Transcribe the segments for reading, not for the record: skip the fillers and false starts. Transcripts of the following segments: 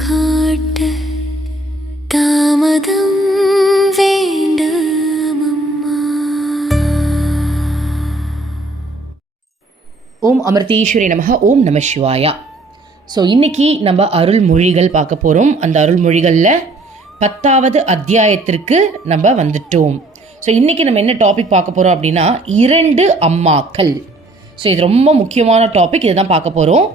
காட்ட தாமதம் வேண்டாமம்மா. ஓம் அமிர்தீஸ்வரி நமக. ஓம் நம சிவாயா. ஸோ இன்றைக்கி நம்ம அருள்மொழிகள் பார்க்க போகிறோம். அந்த அருள்மொழிகளில் 10வது அத்தியாயத்திற்கு நம்ம வந்துட்டோம். ஸோ இன்றைக்கி நம்ம என்ன டாபிக் பார்க்க போகிறோம் அப்படின்னா 2 அம்மாக்கள். ஸோ இது ரொம்ப முக்கியமான டாபிக், இதை தான் பார்க்க போகிறோம்.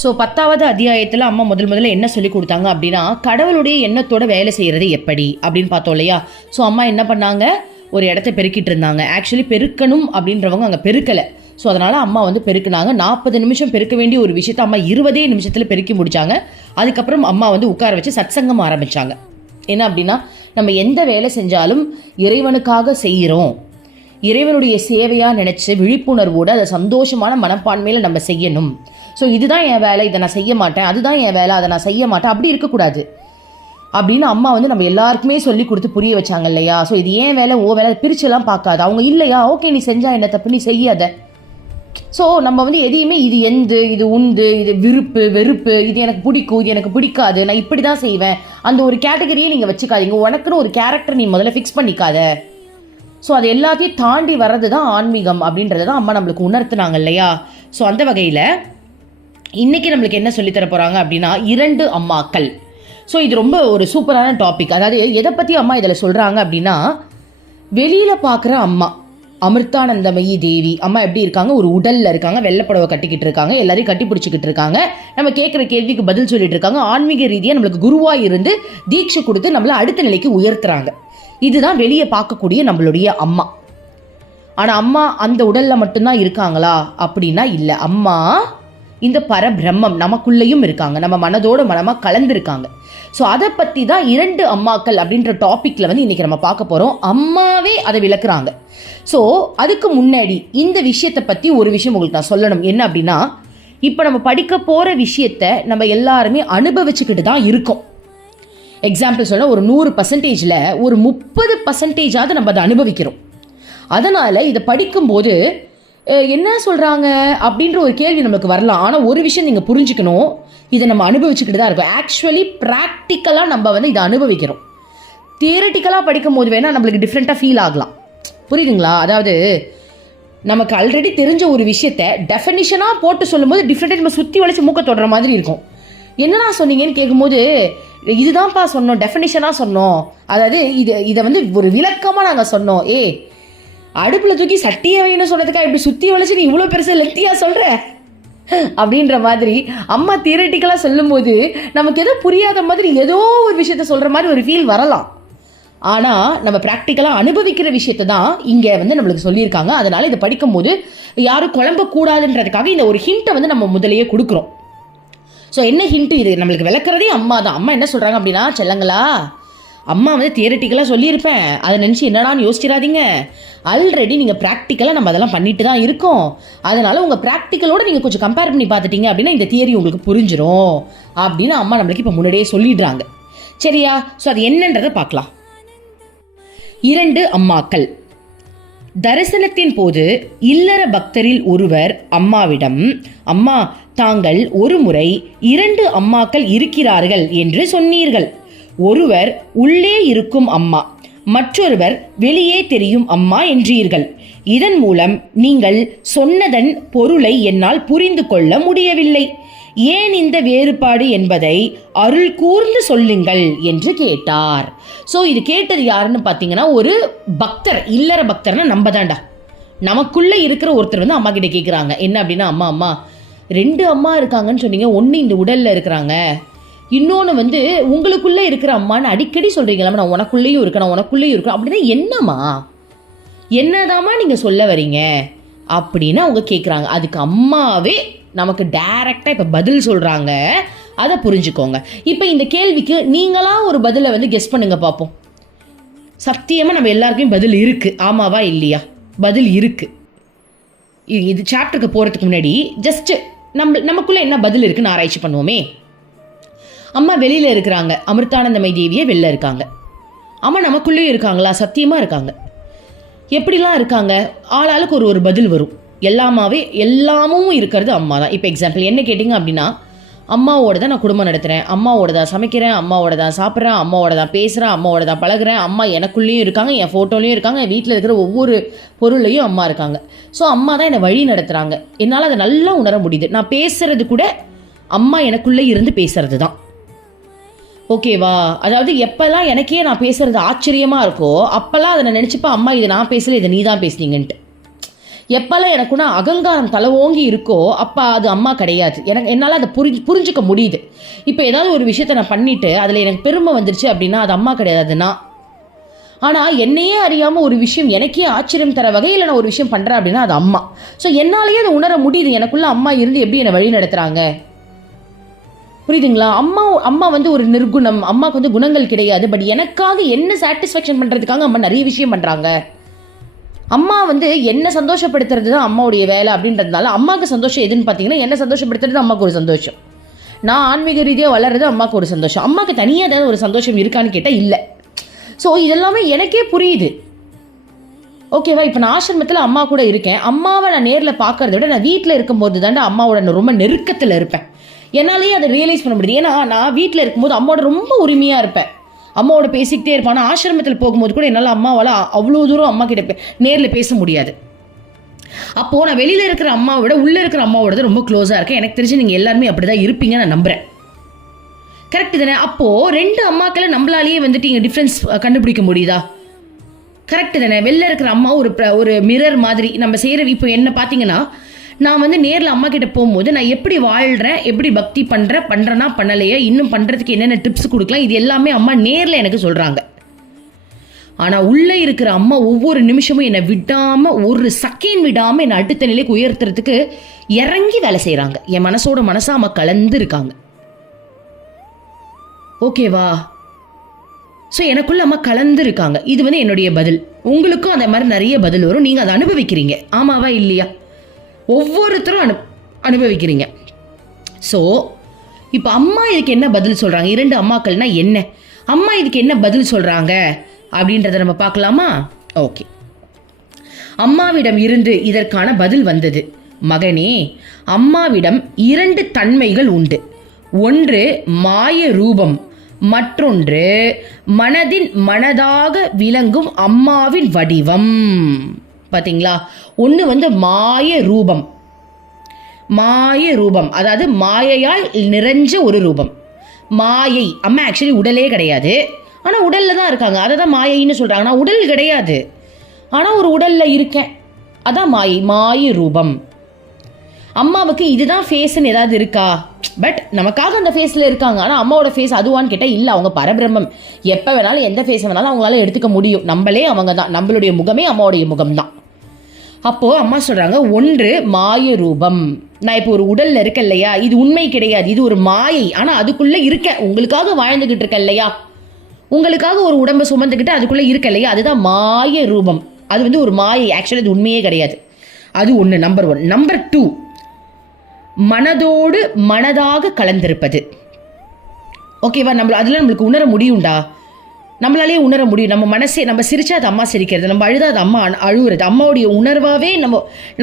ஸோ 10வது அத்தியாயத்தில் அம்மா முதல்ல என்ன சொல்லி கொடுத்தாங்க அப்படின்னா, கடவுளுடைய எண்ணத்தோட வேலை செய்கிறது எப்படி அப்படின்னு பார்த்தோம் இல்லையா. ஸோ அம்மா என்ன பண்ணாங்க, ஒரு இடத்த பெருக்கிட்டு இருந்தாங்க. ஆக்சுவலி பெருக்கணும் அப்படின்றவங்க அங்கே பெருக்கலை. ஸோ அதனால் அம்மா பெருக்கினாங்க. 40 நிமிஷம் பெருக்க வேண்டிய ஒரு விஷயத்தை அம்மா 20 நிமிஷத்தில் பெருக்கி முடித்தாங்க. அதுக்கப்புறம் அம்மா உட்கார வச்சு சத்சங்கம் ஆரம்பித்தாங்க. என்ன அப்படின்னா, நம்ம எந்த வேலை செஞ்சாலும் இறைவனுக்காக செய்கிறோம், இறைவனுடைய சேவையாக நினச்சி விழிப்புணர்வோடு அதை சந்தோஷமான மனப்பான்மையில் நம்ம செய்யணும். ஸோ இதுதான் என் வேலை, இதை நான் செய்ய மாட்டேன், அதுதான் என் வேலை, அதை நான் செய்ய மாட்டேன், அப்படி இருக்கக்கூடாது அப்படின்னு அம்மா நம்ம எல்லாருக்குமே சொல்லி கொடுத்து புரிய வச்சாங்க இல்லையா. ஸோ இது ஏன் வேலை ஓ வேலை பிரிச்செல்லாம் பார்க்காது. அவங்க இல்லையா, ஓகே நீ செஞ்சா என்ன தப்பு, நீ செய்யாத. ஸோ நம்ம எதையுமே இது எந்து, இது உண்டு, இது விருப்பு வெறுப்பு, இது எனக்கு பிடிக்கும், இது எனக்கு பிடிக்காது, நான் இப்படி தான் செய்வேன், அந்த ஒரு கேட்டகரியை நீங்கள் வச்சுக்காதீங்க. உனக்குன்னு ஒரு கேரக்டர் நீ முதல்ல ஃபிக்ஸ் பண்ணிக்காத. ஸோ அது எல்லாத்தையும் தாண்டி வர்றது தான் ஆன்மீகம் அப்படின்றது தான் அம்மா நம்மளுக்கு உணர்த்துனாங்க இல்லையா. ஸோ அந்த வகையில் இன்றைக்கி நம்மளுக்கு என்ன சொல்லித்தர போகிறாங்க அப்படின்னா 2 அம்மாக்கள். ஸோ இது ரொம்ப ஒரு சூப்பரான டாபிக். அதாவது எதை பற்றி அம்மா இதில் சொல்கிறாங்க அப்படின்னா, வெளியில் பார்க்குற அம்மா அமிர்தானந்தமயி தேவி அம்மா எப்படி இருக்காங்க, ஒரு உடலில் இருக்காங்க, வெள்ளைப்புடவை கட்டிக்கிட்டு இருக்காங்க, எல்லாரையும் கட்டி பிடிச்சிக்கிட்டு இருக்காங்க, நம்ம கேட்குற கேள்விக்கு பதில் சொல்லிட்டு இருக்காங்க, ஆன்மீக ரீதியாக நம்மளுக்கு குருவாக இருந்து தீட்சை கொடுத்து நம்மளை அடுத்த நிலைக்கு உயர்த்துறாங்க. இதுதான் வெளியே பார்க்கக்கூடிய நம்மளுடைய அம்மா. ஆனால் அம்மா அந்த உடலில் மட்டும்தான் இருக்காங்களா அப்படின்னா இல்லை. அம்மா இந்த பரபிரம்மம் நமக்குள்ளேயும் இருக்காங்க, நம்ம மனதோட மனமாக கலந்துருக்காங்க. ஸோ அதை பற்றி தான் 2 அம்மாக்கள் அப்படின்ற டாப்பிக்கில் இன்றைக்கி நம்ம பார்க்க போகிறோம். அம்மாவே அதை விளக்குறாங்க. ஸோ அதுக்கு முன்னாடி இந்த விஷயத்தை பற்றி ஒரு விஷயம் உங்களுக்கு நான் சொல்லணும். என்ன அப்படின்னா, இப்போ நம்ம படிக்க போகிற விஷயத்தை நம்ம எல்லாருமே அனுபவிச்சுக்கிட்டு தான் இருக்கோம். எக்ஸாம்பிள் சொன்னால் ஒரு 100%ல் ஒரு 30%ஆவது நம்ம அதை அனுபவிக்கிறோம். அதனால் இதை படிக்கும்போது என்ன சொல்கிறாங்க அப்படின்ற ஒரு கேள்வி நம்மளுக்கு வரலாம். ஆனால் ஒரு விஷயம் நீங்கள் புரிஞ்சுக்கணும், இதை நம்ம அனுபவிச்சுக்கிட்டு தான் இருக்கோம். ஆக்சுவலி ப்ராக்டிக்கலாக நம்ம இதை அனுபவிக்கிறோம். தியரட்டிக்கலாக படிக்கும் போது வேணால் நம்மளுக்கு டிஃப்ரெண்ட்டாக ஃபீல் ஆகலாம். புரியுதுங்களா? அதாவது நமக்கு ஆல்ரெடி தெரிஞ்ச ஒரு விஷயத்தை டெஃபினிஷனாக போட்டு சொல்லும்போது டிஃப்ரெண்ட்டாக நம்ம சுற்றி வளைச்சி மூக்க தொடுற மாதிரி இருக்கும். என்னடா சொன்னீங்கன்னு கேட்கும்போது, இதுதான்ப்பா சொன்னோம், டெஃபினிஷனாக சொன்னோம், அதாவது இதை ஒரு விளக்கமாக நாங்கள் சொன்னோம். அடுப்பில் தூக்கி சட்டியை வைன்னு சொன்னதுக்கா இப்படி சுற்றி வளைச்சி நீ இவ்வளோ பெருசாக லெத்தியாக சொல்கிற அப்படின்ற மாதிரி அம்மா தியரட்டிக்கலாக சொல்லும்போது நமக்கு எதோ புரியாத மாதிரி ஏதோ ஒரு விஷயத்த சொல்கிற மாதிரி ஒரு ஃபீல் வரலாம். ஆனால் நம்ம ப்ராக்டிக்கலாக அனுபவிக்கிற விஷயத்தை தான் இங்கே நம்மளுக்கு சொல்லியிருக்காங்க. அதனால் இதை படிக்கும்போது யாரும் குழம்பக்கூடாதுன்றதுக்காக இந்த ஒரு ஹிண்ட்டை நம்ம முதலையே கொடுக்குறோம். ஸோ என்ன ஹிண்ட்டு, இது நம்மளுக்கு விளக்குறதே அம்மா தான். அம்மா என்ன சொல்கிறாங்க அப்படின்னா, செல்லங்களா அம்மா தியரட்டிக்கலாக சொல்லியிருப்பேன், அதை நினச்சி என்னடான்னு யோசிச்சிடாதீங்க. ஆல்ரெடி நீங்கள் ப்ராக்டிக்கலாக நம்ம அதெல்லாம் பண்ணிட்டு தான் இருக்கோம். அதனால் உங்கள் ப்ராக்டிக்கலோடு நீங்கள் கொஞ்சம் கம்பேர் பண்ணி பார்த்துட்டீங்க அப்படின்னா இந்த தியரி உங்களுக்கு புரிஞ்சிடும் அப்படின்னு அம்மா நம்மளுக்கு இப்போ முன்னாடியே சொல்லிடுறாங்க. சரியா? ஸோ அது என்னன்றதை பார்க்கலாம். 2 அம்மாக்கள். தரிசனத்தின் போது இல்லற பக்தரில் ஒருவர் அம்மாவிடம், அம்மா தாங்கள் ஒரு முறை 2 அம்மாக்கள் இருக்கிறார்கள் என்று சொன்னீர்கள். ஒருவர் உள்ளே இருக்கும் அம்மா, மற்றொருவர் வெளியே தெரியும் அம்மா என்றீர்கள். இதன் மூலம் நீங்கள் சொன்னதன் பொருளை என்னால் புரிந்து கொள்ள முடியவில்லை. ஏன் இந்த வேறுபாடு என்பதை அருள் கூர்ந்து சொல்லுங்கள் என்று கேட்டார். ஸோ இது கேட்டது யாருன்னு பார்த்தீங்கன்னா, ஒரு பக்தர், இல்லற பக்தர்னா நம்ம தாண்டா. நமக்குள்ளே இருக்கிற ஒருத்தர் அம்மா கிட்ட கேட்குறாங்க. என்ன அப்படின்னா, அம்மா 2 அம்மா இருக்காங்கன்னு சொன்னீங்க, ஒன்று இந்த உடலில் இருக்கிறாங்க, இன்னொன்று உங்களுக்குள்ளே இருக்கிற அம்மான்னு அடிக்கடி சொல்கிறீங்களா, நான் உனக்குள்ளேயும் இருக்கேன், நான் உனக்குள்ளேயும் இருக்கேன் அப்படின்னா என்னம்மா, என்னதாம்மா நீங்கள் சொல்ல வரீங்க அப்படின்னு அவங்க கேட்குறாங்க. அதுக்கு அம்மாவே நமக்கு டைரெக்டாக இப்போ பதில் சொல்கிறாங்க. அதை புரிஞ்சுக்கோங்க. இப்போ இந்த கேள்விக்கு நீங்களாக ஒரு பதிலை கெஸ் பண்ணுங்க பார்ப்போம். சத்தியமாக நம்ம எல்லாருக்குமே பதில் இருக்குது. ஆமாவா இல்லையா? பதில் இருக்குது. இது சாப்டருக்கு போகிறதுக்கு முன்னாடி ஜஸ்ட்டு நமக்குள்ளே என்ன பதில் இருக்குன்னு ஆராய்ச்சி பண்ணுவோமே. அம்மா வெளியில் இருக்கிறாங்க, அமிர்தானந்தமயி தேவியே வெளில இருக்காங்க. அம்மா நமக்குள்ளேயும் இருக்காங்களா? சத்தியமாக இருக்காங்க. எப்படிலாம் இருக்காங்க? ஆளாளுக்கு ஒரு பதில் வரும். எல்லாமும் இருக்கிறது அம்மா தான். இப்போ எக்ஸாம்பிள் என்ன கேட்டிங்க அப்படின்னா, அம்மாவோட தான் நான் குடும்பம் நடத்துகிறேன், அம்மாவோட தான் சமைக்கிறேன், அம்மாவோட தான் சாப்பிட்றேன், அம்மாவோட தான் பேசுகிறேன், அம்மாவோட தான் பழகிறேன், அம்மா எனக்குள்ளேயும் இருக்காங்க, என் ஃபோட்டோலையும் இருக்காங்க, என் வீட்டில் இருக்கிற ஒவ்வொரு பொருளையும் அம்மா இருக்காங்க. ஸோ அம்மா தான் என்னை வழி நடத்துகிறாங்க. என்னால் அதை நல்லா உணர முடியுது. நான் பேசுகிறது கூட அம்மா எனக்குள்ளே இருந்து பேசுறது தான். ஓகேவா? அதாவது எப்போல்லாம் எனக்கே நான் பேசுகிறது ஆச்சரியமாக இருக்கோ அப்போல்லாம் அதை நான் நினச்சிப்பேன், அம்மா இதை நான் பேசல, இதை நீ தான் பேசுனீங்கன்ட்டு. எப்போல்லாம் எனக்குன்னா அகங்காரம் தலை ஓங்கி இருக்கோ அப்போ அது அம்மா கிடையாது. என்னால் அதை புரிஞ்சிக்க முடியுது. இப்போ ஏதாவது ஒரு விஷயத்த நான் பண்ணிவிட்டு அதில் எனக்கு பெருமை வந்துருச்சு அப்படின்னா அது அம்மா கிடையாதுன்னா. ஆனால் என்னையே அறியாமல் ஒரு விஷயம் எனக்கே ஆச்சரியம் தர வகையில் நான் ஒரு விஷயம் பண்ணுறேன் அப்படின்னா அது அம்மா. ஸோ என்னாலேயே அதை உணர முடியுது, எனக்குள்ளே அம்மா இருந்து எப்படி என்னை வழி நடத்துகிறாங்க. புரியுதுங்களா? அம்மா வந்து ஒரு நிர்குணம், அம்மாவுக்கு வந்து குணங்கள் கிடையாது. பட் எனக்காக என்ன சாட்டிஸ்ஃபேக்ஷன் பண்ணுறதுக்காக அம்மா நிறைய விஷயம் பண்ணுறாங்க. அம்மா வந்து என்ன சந்தோஷப்படுத்துறது தான் அம்மாவுடைய வேலை அப்படின்றதுனால அம்மாவுக்கு சந்தோஷம் எதுன்னு பார்த்தீங்கன்னா என்ன சந்தோஷப்படுத்துறது அம்மாவுக்கு ஒரு சந்தோஷம். நான் ஆன்மீக ரீதியாக வளர்றது அம்மாவுக்கு ஒரு சந்தோஷம். அம்மாவுக்கு தனியாக ஏதாவது ஒரு சந்தோஷம் இருக்கான்னு கேட்டால் இல்லை. ஸோ இதெல்லாமே எனக்கே புரியுது. ஓகேவா? இப்போ நான் ஆசிரமத்தில் அம்மா கூட இருக்கேன். அம்மாவை நான் நேரில் பார்க்கறத விட நான் வீட்டில் இருக்கும்போது தாண்டா அம்மாவோட நான் ரொம்ப நெருக்கத்தில் இருப்பேன். என்னாலேயே அதை ரியலைஸ் பண்ண முடியுது. ஏன்னா நான் வீட்டில் இருக்கும்போது அம்மாவோட ரொம்ப உரிமையாக இருப்பேன், அம்மாவோட பேசிக்கிட்டே இருப்பேன். ஆனால் ஆசிரமத்தில் போகும்போது கூட என்னால் அம்மாவால் அவ்வளோ தூரம் அம்மா கிட்ட நேரில் பேச முடியாது. அப்போது நான் வெளியில் இருக்கிற அம்மாவை விட உள்ளே இருக்கிற அம்மாவோட ரொம்ப க்ளோஸாக இருக்கேன். எனக்கு தெரிஞ்சு நீங்கள் எல்லாருமே அப்படி தான் இருப்பீங்க நான் நம்புகிறேன். கரெக்டு தானே? அப்போது ரெண்டு அம்மாக்களை நம்மளாலேயே வந்துட்டு இங்கே டிஃப்ரென்ஸ் கண்டுபிடிக்க முடியுதா? கரெக்டு தானே? வெளில இருக்கிற அம்மா ஒரு மிரர் மாதிரி நம்ம செய்கிற. இப்போ என்ன பார்த்தீங்கன்னா நான் வந்து நேரில் அம்மா கிட்ட போகும்போது நான் எப்படி வாழ்கிறேன், எப்படி பக்தி பண்ணுறேன்னா பண்ணலையே, இன்னும் பண்ணுறதுக்கு என்னென்ன டிப்ஸ் கொடுக்கலாம், இது எல்லாமே அம்மா நேரில் எனக்கு சொல்கிறாங்க. ஆனால் உள்ளே இருக்கிற அம்மா ஒவ்வொரு நிமிஷமும் என்னை விடாமல், ஒரு செகண்ட் விடாமல் என்னை அடுத்த நிலைக்கு உயர்த்துறதுக்கு இறங்கி வேலை செய்கிறாங்க. என் மனசோட மனசாக அம்மா கலந்து இருக்காங்க. ஓகேவா? ஸோ எனக்குள்ள அம்மா கலந்து இருக்காங்க. இது வந்து என்னுடைய பதில். உங்களுக்கும் அந்த மாதிரி நிறைய பதில் வரும். நீங்கள் அதை அனுபவிக்கிறீங்க. ஆமாவா இல்லையா? ஒவ்வொருத்தரும் அனுபவிக்கிறீங்க. ஸோ இப்போ அம்மா இதுக்கு என்ன பதில் சொல்கிறாங்க? இரண்டு அம்மாக்கள்னா என்ன, அம்மா இதுக்கு என்ன பதில் சொல்கிறாங்க அப்படின்றத நம்ம பார்க்கலாமா? ஓகே. அம்மாவிடம் இருந்து இதற்கான பதில் வந்தது. மகனே, அம்மாவிடம் இரண்டு தன்மைகள் உண்டு. ஒன்று மாய ரூபம், மற்றொன்று மனதின் மனதாக விளங்கும் அம்மாவின் வடிவம். பார்த்தீங்களா? ஒன்று வந்து மாய ரூபம். மாய ரூபம் அதாவது மாயையால் நிறைஞ்ச ஒரு ரூபம். மாயை அம்மா ஆக்சுவலி உடலே கிடையாது, ஆனால் உடலில் தான் இருக்காங்க. அதை தான் மாயைன்னு சொல்கிறாங்க. நான் உடல் கிடையாது, ஆனால் ஒரு உடலில் இருக்கேன். அதான் மாயை, மாய ரூபம். அம்மாவுக்கு இதுதான் ஃபேஸ்ன்னு ஏதாவது இருக்கா? பட் நமக்காக அந்த ஃபேஸில் இருக்காங்க. ஆனால் அம்மாவோட ஃபேஸ் அதுவான்னு கேட்டால் இல்லை. அவங்க பரபிரம்மம். எப்போ வேணாலும் எந்த ஃபேஸ் வேணாலும் அவங்களால எடுத்துக்க முடியும். நம்மளே அவங்க தான். நம்மளுடைய முகமே அம்மாவுடைய முகம் தான். அப்போது அம்மா சொல்கிறாங்க, ஒன்று மாய ரூபம். நான் இப்போ ஒரு உடலில் இருக்கேன் இல்லையா, இது உண்மை கிடையாது, இது ஒரு மாயை. ஆனால் அதுக்குள்ளே இருக்கேன், உங்களுக்காக வாழ்ந்துக்கிட்டு இருக்கேன் இல்லையா, உங்களுக்காக ஒரு உடம்பை சுமந்துக்கிட்டு அதுக்குள்ளே இருக்க இல்லையா, அதுதான் மாய ரூபம். அது வந்து ஒரு மாயை. ஆக்சுவலி அது உண்மையே கிடையாது. அது ஒன்று, நம்பர் 1. நம்பர் 2, மனதோடு மனதாக கலந்திருப்பது. ஓகேவா? அதில் நம்மளுக்கு உணர முடியும்டா. நம்மளாலே உணர முடியும். நம்ம மனசே, நம்ம சிரிச்சா அது அம்மா சிரிக்கிறது, நம்ம அழுதா அது அம்மா அழுகுறது. அம்மாவுடைய உணர்வாகவே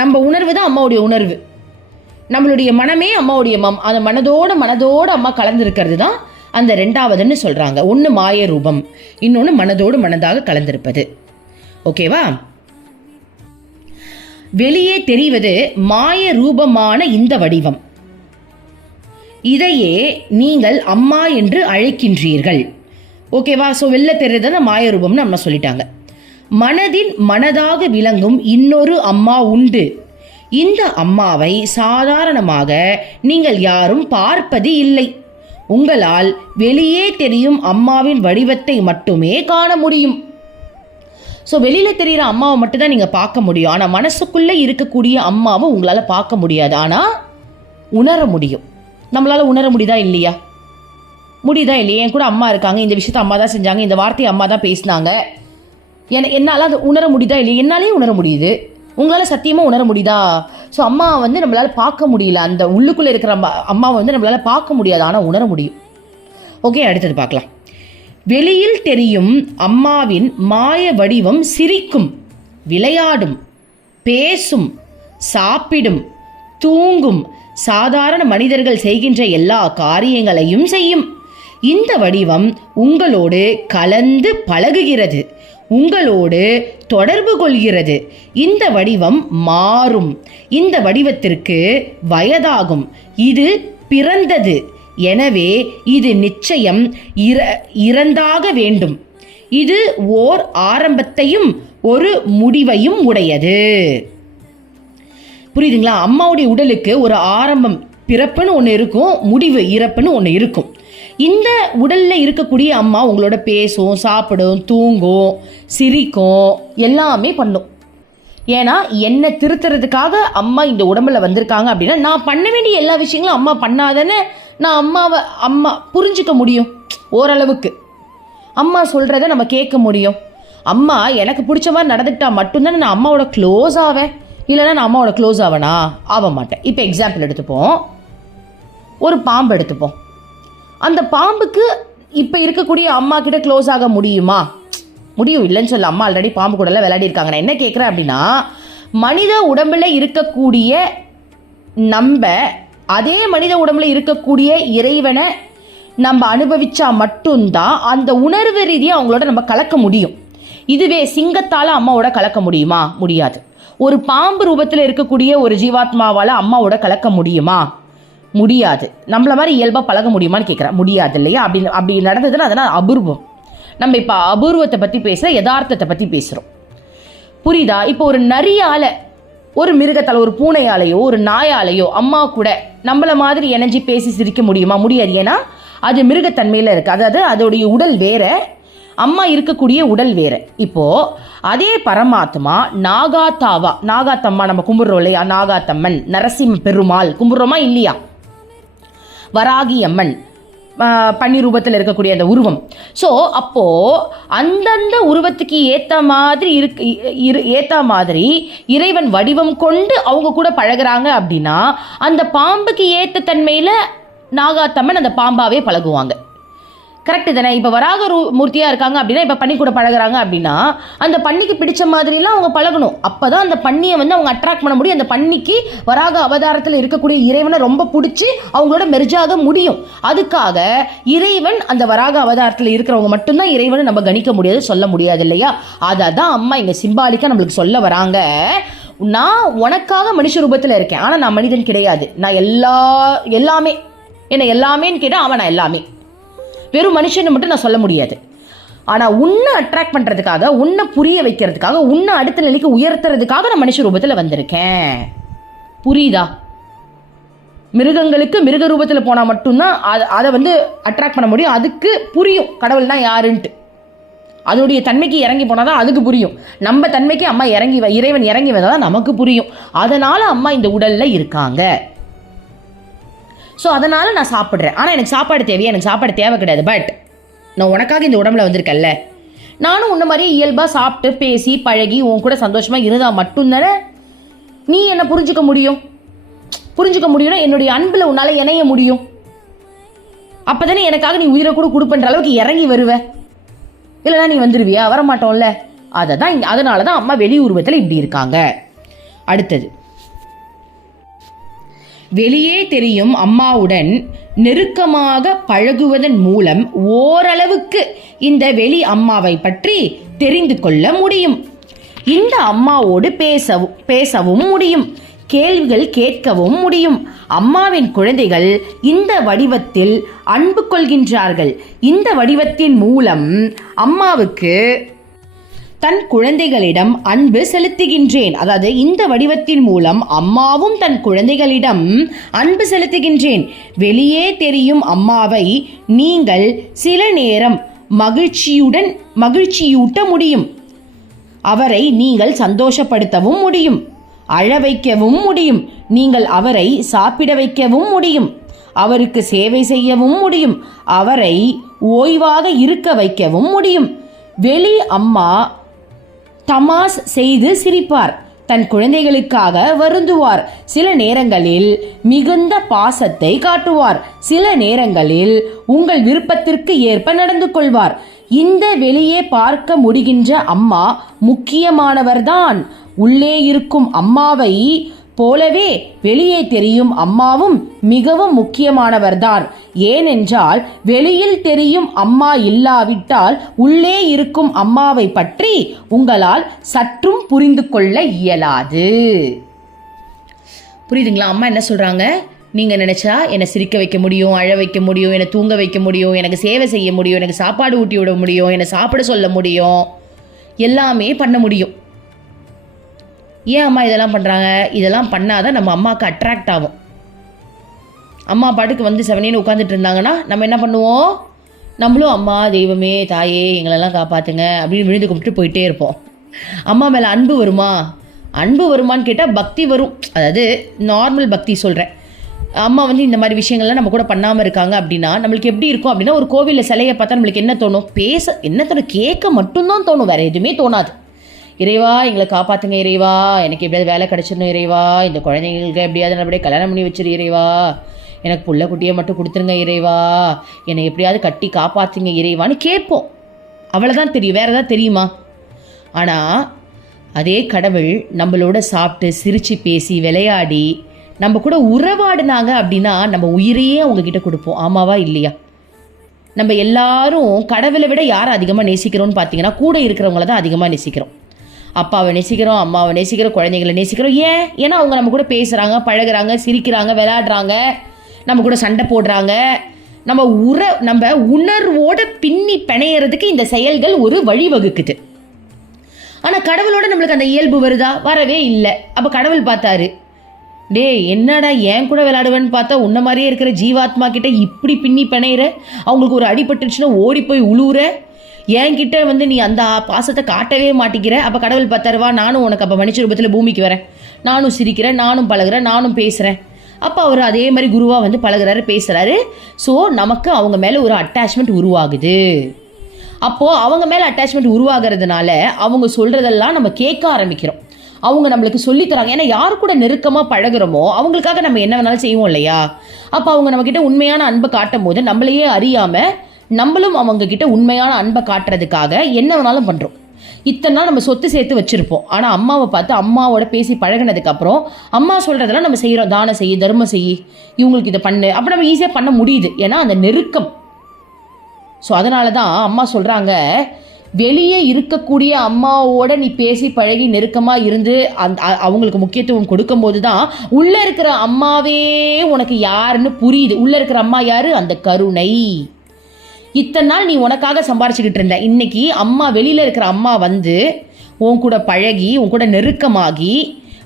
நம்ம உணர்வு தான் அம்மாவுடைய உணர்வு. நம்மளுடைய மனமே அம்மாவுடைய அந்த மனதோடு அம்மா கலந்துருக்கிறது தான் அந்த 2வதுன்னு சொல்கிறாங்க. ஒன்று மாய ரூபம், இன்னொன்று மனதோடு மனதாக கலந்திருப்பது. ஓகேவா? வெளியே தெரிவது மாய ரூபமான இந்த வடிவம். இதையே நீங்கள் அம்மா என்று அழைக்கின்றீர்கள். ஓகேவா? ஸோ வெளில தெரியுது மாய ரூபம்னு அம்மா சொல்லிட்டாங்க. மனதின் மனதாக விளங்கும் இன்னொரு அம்மா உண்டு. இந்த அம்மாவை சாதாரணமாக நீங்கள் யாரும் பார்ப்பது இல்லை. உங்களால் வெளியே தெரியும் அம்மாவின் வடிவத்தை மட்டுமே காண முடியும். ஸோ வெளியில் தெரிகிற அம்மாவை மட்டும்தான் நீங்கள் பார்க்க முடியும். ஆனால் மனசுக்குள்ளே இருக்கக்கூடிய அம்மாவை உங்களால் பார்க்க முடியாது, ஆனால் உணர முடியும். நம்மளால் உணர முடியுதா இல்லையா? முடியுதா இல்லையா? என் கூட அம்மா இருக்காங்க, இந்த விஷயத்த அம்மா தான் செஞ்சாங்க, இந்த வார்த்தையை அம்மா தான் பேசினாங்க. என்னால் அது உணர முடியுதா இல்லையா? என்னாலே உணர முடியுது. உங்களால் சத்தியமாக உணர முடியுதா? ஸோ அம்மா வந்து நம்மளால் பார்க்க முடியல. அந்த உள்ளுக்குள்ளே இருக்கிற அம்மாவை வந்து நம்மளால் பார்க்க முடியாது, ஆனால் உணர முடியும். ஓகே, அடுத்தது பார்க்கலாம். வெளியில் தெரியும் அம்மாவின் மாய வடிவம் சிரிக்கும், விளையாடும், பேசும், சாப்பிடும், தூங்கும், சாதாரண மனிதர்கள் செய்கின்ற எல்லா காரியங்களையும் செய்யும். இந்த வடிவம் உங்களோடு கலந்து பழகுகிறது, உங்களோடு தொடர்பு கொள்கிறது. இந்த வடிவம் மாறும். இந்த வடிவத்திற்கு வயதாகும். இது பிறந்தது. எனவே இது நிச்சயம் இறந்தாக வேண்டும். இது ஓர் ஆரம்பத்தையும் ஒரு முடிவையும் உடையது. புரியுதுங்களா? அம்மாவுடைய உடலுக்கு ஒரு ஆரம்பம், பிறப்புன்னு ஒன்று இருக்கும், முடிவு இறப்புன்னு ஒன்று இருக்கும். இந்த உடலில் இருக்கக்கூடிய அம்மா உங்களோட பேசும், சாப்பிடும், தூங்கும், சிரிக்கும், எல்லாமே பண்ணும். ஏன்னா என்னை திருத்துறதுக்காக அம்மா இந்த உடம்புல வந்திருக்காங்க அப்படின்னா நான் பண்ண வேண்டிய எல்லா விஷயங்களும் அம்மா பண்ணாதானே நான் அம்மா புரிஞ்சுக்க முடியும். ஓரளவுக்கு அம்மா சொல்கிறத நம்ம கேட்க முடியும். அம்மா எனக்கு பிடிச்ச மாதிரி நடந்துக்கிட்டா மட்டும்தானே நான் அம்மாவோட க்ளோஸ் ஆவேன். இல்லைன்னா நான் அம்மாவோட க்ளோஸ் ஆவேனா? ஆக மாட்டேன். இப்போ எக்ஸாம்பிள் எடுத்துப்போம், ஒரு பாம்பு எடுத்துப்போம். அந்த பாம்புக்கு இப்போ இருக்கக்கூடிய அம்மா கிட்ட க்ளோஸ் ஆக முடியுமா? முடியும். இல்லைன்னு சொல்ல, அம்மா ஆல்ரெடி பாம்பு கூடலாம் விளையாடி இருக்காங்க. நான் என்ன கேட்குறேன் அப்படின்னா, மனித உடம்புல இருக்கக்கூடிய நம்ம அதே மனித உடம்புல இருக்கக்கூடிய இறைவனை நம்ம அனுபவிச்சா மட்டும்தான் அந்த உணர்வு ரீதியாக அவங்களோட நம்ம கலக்க முடியும். இதுவே சிங்கத்தால் அம்மாவோட கலக்க முடியுமா? முடியாது. ஒரு பாம்பு ரூபத்தில் இருக்கக்கூடிய ஒரு ஜீவாத்மாவால் அம்மாவோட கலக்க முடியுமா? முடியாது. நம்மள மாதிரி இயல்பாக பழக முடியுமான்னு கேட்குறேன். முடியாது இல்லையா? அப்படி நடந்ததுன்னா அதனால் அபூர்வம். நம்ம இப்போ அபூர்வத்தை பற்றி பேச, யதார்த்தத்தை பற்றி பேசுகிறோம். புரியுதா? இப்போ ஒரு நரியால், ஒரு மிருகத்தால், ஒரு பூனையாலேயோ ஒரு நாயாலேயோ அம்மா கூட நம்மள மாதிரி இணைஞ்சி பேசி சிரிக்க முடியுமா? முடியாது. ஏன்னா அது மிருகத்தன்மையில் இருக்குது. அதாவது அதோடைய உடல் வேற, அம்மா இருக்கக்கூடிய உடல் வேற. இப்போது அதே பரமாத்மா நாகாத்தம்மா நம்ம கும்பிட்றோம் இல்லையா? நாகாத்தம்மன், நரசிம்ம பெருமாள் கும்பிட்றோமா இல்லையா? வராகி அம்மன், பன்னி ரூபத்தில் இருக்கக்கூடிய அந்த உருவம். ஸோ அப்போது அந்தந்த உருவத்துக்கு ஏற்ற மாதிரி இறைவன் வடிவம் கொண்டு அவங்க கூட பழகுறாங்க அப்படின்னா அந்த பாம்புக்கு ஏற்ற தன்மையில் நாகாத்தம்மன் அந்த பாம்பாவே பழகுவாங்க. கரெக்டு தானே? இப்போ வராக மூர்த்தியாக இருக்காங்க அப்படின்னா இப்போ பன்னி கூட பழகுறாங்க அப்படின்னா அந்த பன்னிக்கு பிடிச்ச மாதிரிலாம் அவங்க பழகணும். அப்போ தான் அந்த பன்னியை அவங்க அட்ராக்ட் பண்ண முடியும். அந்த பன்னிக்கு வராக அவதாரத்தில் இருக்கக்கூடிய இறைவனை ரொம்ப பிடிச்சி அவங்களோட மெர்ஜாக முடியும். அதுக்காக இறைவன் அந்த வராக அவதாரத்தில் இருக்கிறவங்க மட்டும்தான் இறைவனை நம்ம கணிக்க முடியாது, சொல்ல முடியாது இல்லையா? அதை தான் அம்மா இங்கே சிம்பாலிக்காக நம்மளுக்கு சொல்ல வராங்க. நான் உனக்காக மனுஷ ரூபத்தில் இருக்கேன், ஆனால் நான் மனிதன் கிடையாது. நான் எல்லாமே என்ன எல்லாமேன்னு கேட்டால் அவன் நான் எல்லாமே, வெறும் மனுஷன்னு மட்டும் நான் சொல்ல முடியாது. ஆனால் உன்னை அட்ராக்ட் பண்ணுறதுக்காக, உன்னை புரிய வைக்கிறதுக்காக, உன்னை அடுத்த நிலைக்கு உயர்த்துறதுக்காக நான் மனுஷ ரூபத்தில் வந்திருக்கேன். புரியுதா? மிருகங்களுக்கு மிருக ரூபத்தில் போனால் மட்டும்தான் அதை அட்ராக்ட் பண்ண முடியும். அதுக்கு புரியும் கடவுள்னா யாருன்ட்டு. அதோடைய தன்மைக்கு இறங்கி போனால் தான் அதுக்கு புரியும். நம்ம தன்மைக்கு அம்மா இறைவன் இறங்கி வந்தால் தான் நமக்கு புரியும். அதனால் அம்மா இந்த உடலில் இருக்காங்க. ஸோ அதனால் நான் சாப்பிட்றேன். ஆனால் எனக்கு சாப்பாடு தேவையா? எனக்கு சாப்பாடு தேவை கிடையாது. பட் நான் உனக்காக இந்த உடம்புல வந்திருக்கேன்ல, நானும் உன்ன மாதிரியே இயல்பாக சாப்பிட்டு பேசி பழகி உன் கூட சந்தோஷமாக இருந்தால் மட்டும்தானே நீ என்னை புரிஞ்சுக்க முடியும்னா என்னுடைய அன்பில் உன்னால் இணைய முடியும். அப்போ தானே எனக்காக நீ உயிரை கூட கொடுப்பன்ற அளவுக்கு இறங்கி வருவ. இல்லைனா நீ வந்துடுவியா? வரமாட்டோம்ல. அதனால தான் அம்மா வெளி உருவத்தில் இப்படி இருக்காங்க. அடுத்தது, வெளியே தெரியும் அம்மாவுடன் நெருக்கமாக பழகுவதன் மூலம் ஓரளவுக்கு இந்த வெளி அம்மாவை பற்றி தெரிந்து கொள்ள முடியும். இந்த அம்மாவோடு பேசவும் முடியும், கேள்விகள் கேட்கவும் முடியும். அம்மாவின் குழந்தைகள் இந்த வடிவத்தில் அன்பு கொள்கின்றார்கள். இந்த வடிவத்தின் மூலம் அம்மாவுக்கு தன் குழந்தைகளிடம் அன்பு செலுத்துகின்றேன். அதாவது இந்த வடிவத்தின் மூலம் அம்மாவும் தன் குழந்தைகளிடம் அன்பு செலுத்துகின்றேன். வெளியே தெரியும் அம்மாவை நீங்கள் சில நேரம் மகிழ்ச்சியூட்ட முடியும். அவரை நீங்கள் சந்தோஷப்படுத்தவும் முடியும், அழ வைக்கவும் முடியும். நீங்கள் அவரை சாப்பிட வைக்கவும் முடியும், அவருக்கு சேவை செய்யவும் முடியும், அவரை ஓய்வாக இருக்க வைக்கவும் முடியும். வெளி அம்மா தமாஸ் செய்து சிரிப்பார், தன் குழந்தைகளுக்காக வருந்துவார். சில நேரங்களில் மிகுந்த பாசத்தை காட்டுவார், சில நேரங்களில் உங்கள் விருப்பத்திற்கு ஏற்ப நடந்து கொள்வார். இந்த வெளியே பார்க்க முடிகின்ற அம்மா முக்கியமானவர்தான். உள்ளே இருக்கும் அம்மாவை போலவே வெளியே தெரியும் அம்மாவும் மிகவும் முக்கியமானவர்தான். ஏனென்றால் வெளியில் தெரியும் அம்மா இல்லாவிட்டால் உள்ளே இருக்கும் அம்மாவை பற்றி உங்களால் சற்றும் புரிந்து கொள்ள இயலாது. புரியுதுங்களா? அம்மா என்ன சொல்றாங்க? நீங்கள் நினச்சா என்னை சிரிக்க வைக்க முடியும், அழ வைக்க முடியும், என்னை தூங்க வைக்க முடியும், எனக்கு சேவை செய்ய முடியும், எனக்கு சாப்பாடு ஊட்டி விட முடியும், என்னை சாப்பிட சொல்ல முடியும், எல்லாமே பண்ண முடியும். ஏன் அம்மா இதெல்லாம் பண்ணுறாங்க? இதெல்லாம் பண்ணாதான் நம்ம அம்மாவுக்கு அட்ராக்ட் ஆகும். அம்மா பாட்டுக்கு வந்து செவனேன்னு உட்காந்துட்டு இருந்தாங்கன்னா நம்ம என்ன பண்ணுவோம்? நம்மளும் அம்மா தெய்வமே தாயே எங்களெல்லாம் காப்பாற்றுங்க அப்படின்னு விழுந்து கும்பிட்டு போயிட்டே இருப்போம். அம்மா மேலே அன்பு வருமா? அன்பு வருமானு கேட்டால் பக்தி வரும். அதாவது நார்மல் பக்தி சொல்கிறேன். அம்மா வந்து இந்த மாதிரி விஷயங்கள்லாம் நம்ம கூட பண்ணாமல் இருக்காங்க அப்படின்னா நம்மளுக்கு எப்படி இருக்கும் அப்படின்னா, ஒரு கோவிலில் சிலையை பார்த்தா நம்மளுக்கு என்ன தோணும்? என்ன தோணும்? கேட்க மட்டும்தான் தோணும், வேறு எதுவுமே தோணாது. இறைவா எங்களை காப்பாற்றுங்க இறைவா, எனக்கு எப்படியாவது வேலை கிடச்சிடணும் இறைவா, இந்த குழந்தைங்களுக்கு எப்படியாவது நல்லபடியாக கல்யாணம் பண்ணி வச்சிரு இறைவா, எனக்கு புள்ள குட்டியை மட்டும் கொடுத்துருங்க இறைவா, என்னை எப்படியாவது கட்டி காப்பாற்றுங்க இறைவான்னு கேட்போம். அவ்வளோதான் தெரியும், வேறு ஏதாவது தெரியுமா? ஆனால் அதே கடவுள் நம்மளோட சாப்பிட்டு சிரித்து பேசி விளையாடி நம்ம கூட உறவாடினாங்க அப்படின்னா நம்ம உயிரையே அவங்கக்கிட்ட கொடுப்போம். ஆமாவா இல்லையா? நம்ம எல்லாரும் கடவுளை விட யாரை அதிகமாக நேசிக்கிறோம்னு பார்த்தீங்கன்னா கூட இருக்கிறவங்கள தான் அதிகமாக நேசிக்கிறோம். அப்பாவை நேசிக்கிறோம், அம்மாவை நேசிக்கிறோம், குழந்தைங்களை நேசிக்கிறோம். ஏன்னா அவங்க நம்ம கூட பேசுகிறாங்க, பழகுறாங்க, சிரிக்கிறாங்க, விளையாடுறாங்க, நம்ம கூட சண்டை போடுறாங்க. நம்ம உணர்வோட பின்னி பிணையறதுக்கு இந்த செயல்கள் ஒரு வழிவகுக்குது. ஆனால் கடவுளோட நம்மளுக்கு அந்த இயல்பு வருதா? வரவே இல்லை. அப்போ கடவுள் பார்த்தாரு, என்னடா ஏன் கூட விளையாடுவேன்னு பார்த்தா உன்ன மாதிரியே இருக்கிற ஜீவாத்மா கிட்ட இப்படி பின்னி பிணையிற, அவங்களுக்கு ஒரு அடிபட்டுச்சுன்னா ஓடி போய் உழுவுற, என்கிட்ட வந்து நீ அந்த பாசத்தை காட்டவே மாட்டிக்கிற. அப்போ கடவுள் பார்த்தாருவா, நானும் உனக்கு அப்போ மனுஷ ரூபத்தில் பூமிக்கு வரேன், நானும் சிரிக்கிறேன், நானும் பழகிறேன், நானும் பேசுகிறேன். அப்போ அவர் அதே மாதிரி குருவாக வந்து பழகிறாரு, பேசுகிறாரு. ஸோ நமக்கு அவங்க மேலே ஒரு அட்டாச்மெண்ட் உருவாகுது. அப்போது அவங்க மேலே அட்டாச்மெண்ட் உருவாகிறதுனால அவங்க சொல்கிறதெல்லாம் நம்ம கேட்க ஆரம்பிக்கிறோம். அவங்க நம்மளுக்கு சொல்லித்தராங்க. ஏன்னா யார் கூட நெருக்கமாக பழகிறோமோ அவங்களுக்காக நம்ம என்ன வேணாலும் செய்வோம் இல்லையா? அப்போ அவங்க நம்மக்கிட்ட உண்மையான அன்பை காட்டும் போது நம்மளையே அறியாமல் நம்மளும் அவங்கக்கிட்ட உண்மையான அன்பை காட்டுறதுக்காக என்ன வேணாலும் பண்ணுறோம். இத்தனை நாள் நம்ம சொத்து சேர்த்து வச்சுருப்போம். ஆனால் அம்மாவை பார்த்து அம்மாவோட பேசி பழகினதுக்கப்புறம் அம்மா சொல்கிறதெல்லாம் நம்ம செய்கிறோம். தானம் செய், தர்மம் செய், இவங்களுக்கு இதை பண்ணு, அப்போ நம்ம ஈஸியாக பண்ண முடியுது. ஏன்னா அந்த நெருக்கம். ஸோ அதனால தான் அம்மா சொல்கிறாங்க, வெளியே இருக்கக்கூடிய அம்மாவோட நீ பேசி பழகி நெருக்கமாக இருந்து அவங்களுக்கு முக்கியத்துவம் கொடுக்கும்போது தான் உள்ளே இருக்கிற அம்மாவே உனக்கு யாருன்னு புரியுது. உள்ளே இருக்கிற அம்மா யாரு? அந்த கருணை. இத்தனை நாள் நீ உனக்காக சம்பாரிச்சுக்கிட்டு இருந்த, இன்னைக்கு அம்மா வெளியில் இருக்கிற அம்மா வந்து உன் கூட பழகி உன் கூட நெருக்கமாகி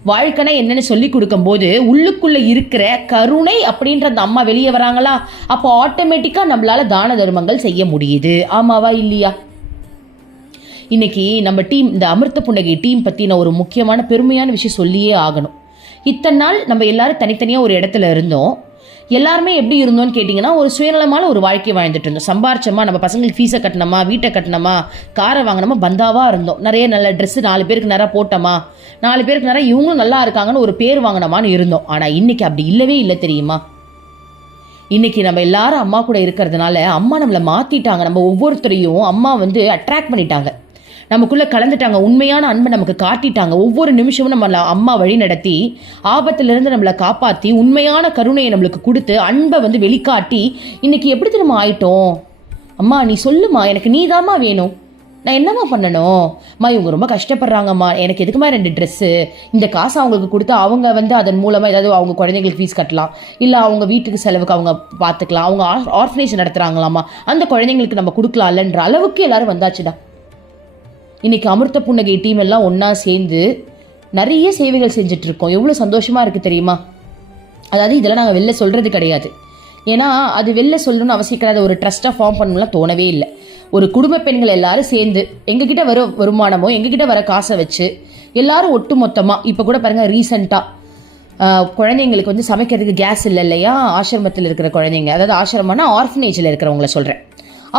வாழ்க்கைனா என்னன்னு சொல்லி கொடுக்கும்போது உள்ளுக்குள்ளே இருக்கிற கருணை அப்படின்ற அந்த அம்மா வெளியே வராங்களா? அப்போ ஆட்டோமேட்டிக்காக நம்மளால தான தர்மங்கள் செய்ய முடியுது. ஆமாவா இல்லையா? இன்னைக்கு நம்ம டீம், இந்த அமிர்த புன்னகை டீம் பற்றி நான் ஒரு முக்கியமான பெருமையான விஷயம் சொல்லியே ஆகணும். இத்தனை நாள் நம்ம எல்லாரும் தனித்தனியாக ஒரு இடத்துல இருந்தோம். எல்லாருமே எப்படி இருந்தோன்னு கேட்டிங்கன்னா, ஒரு சுயநலமான ஒரு வாழ்க்கை வாழ்ந்துட்டு இருந்தோம். சம்பாரிச்சோமா, நம்ம பசங்களுக்கு ஃபீஸை கட்டினோமா, வீட்டை கட்டினோமா, காரை வாங்கினோமா, பந்தாவாக இருந்தோம். நிறைய நல்ல ட்ரெஸ்ஸு 4 பேருக்கு நிறையா போட்டோமா, 4 பேருக்கு நிறையா இவங்களும் நல்லா இருக்காங்கன்னு ஒரு பேர் வாங்கினோமான்னு இருந்தோம். ஆனால் இன்றைக்கி அப்படி இல்லவே இல்லை தெரியுமா? இன்றைக்கி நம்ம எல்லாரும் அம்மா கூட இருக்கிறதுனால அம்மா நம்மளை மாற்றிட்டாங்க. நம்ம ஒவ்வொருத்தரையும் அம்மா வந்து அட்ராக்ட் பண்ணிட்டாங்க, நமக்குள்ளே கலந்துட்டாங்க, உண்மையான அன்பை நமக்கு காட்டிட்டாங்க. ஒவ்வொரு நிமிஷமும் நம்ம அம்மா வழி நடத்தி ஆபத்திலிருந்து நம்மளை காப்பாற்றி உண்மையான கருணையை நம்மளுக்கு கொடுத்து அன்பை வந்து வெளிக்காட்டி இன்றைக்கி எப்படி நம்ம ஆயிட்டோம்? அம்மா நீ சொல்லுமா, எனக்கு நீ தாம்மா வேணும், நான் என்னம்மா பண்ணணும்? அம்மா இவங்க ரொம்ப கஷ்டப்படுறாங்கம்மா, எனக்கு எதுக்குமா 2 ட்ரெஸ்ஸு, இந்த காசை அவங்களுக்கு கொடுத்து அவங்க வந்து அதன் மூலமாக ஏதாவது அவங்க குழந்தைங்களுக்கு ஃபீஸ் கட்டலாம், இல்லை அவங்க வீட்டுக்கு செலவுக்கு அவங்க பார்த்துக்கலாம், அவங்க ஆர்ஃபனேஜ் நடத்துகிறாங்களாம்மா, அந்த குழந்தைங்களுக்கு நம்ம கொடுக்கலாம்லன்ற அளவுக்கு எல்லோரும் வந்தாச்சுடா. இன்றைக்கி அமிர்த புன்னகை டீம் எல்லாம் ஒன்றா சேர்ந்து நிறைய சேவைகள் செஞ்சிட்ருக்கோம். எவ்வளோ சந்தோஷமாக இருக்குது தெரியுமா? அதாவது இதெல்லாம் நாங்கள் வெளில சொல்கிறது கிடையாது. ஏன்னா அது வெளில சொல்லணும்னு அவசியம் கிடையாது. ஒரு ட்ரஸ்ட்டாக ஃபார்ம் பண்ணணும்லாம் தோணவே இல்லை. ஒரு குடும்ப பெண்கள் எல்லாரும் சேர்ந்து எங்ககிட்ட வர வருமானமோ எங்ககிட்ட வர காசை வச்சு எல்லாரும் ஒட்டு மொத்தமாக, இப்போ கூட பாருங்கள், ரீசெண்டாக குழந்தைங்களுக்கு வந்து சமைக்கிறதுக்கு கேஸ் இல்லை இல்லையா? ஆசிரமத்தில் இருக்கிற குழந்தைங்க, அதாவது ஆசிரமம்னா ஆர்ஃபனேஜில் இருக்கிறவங்கள சொல்கிறேன்.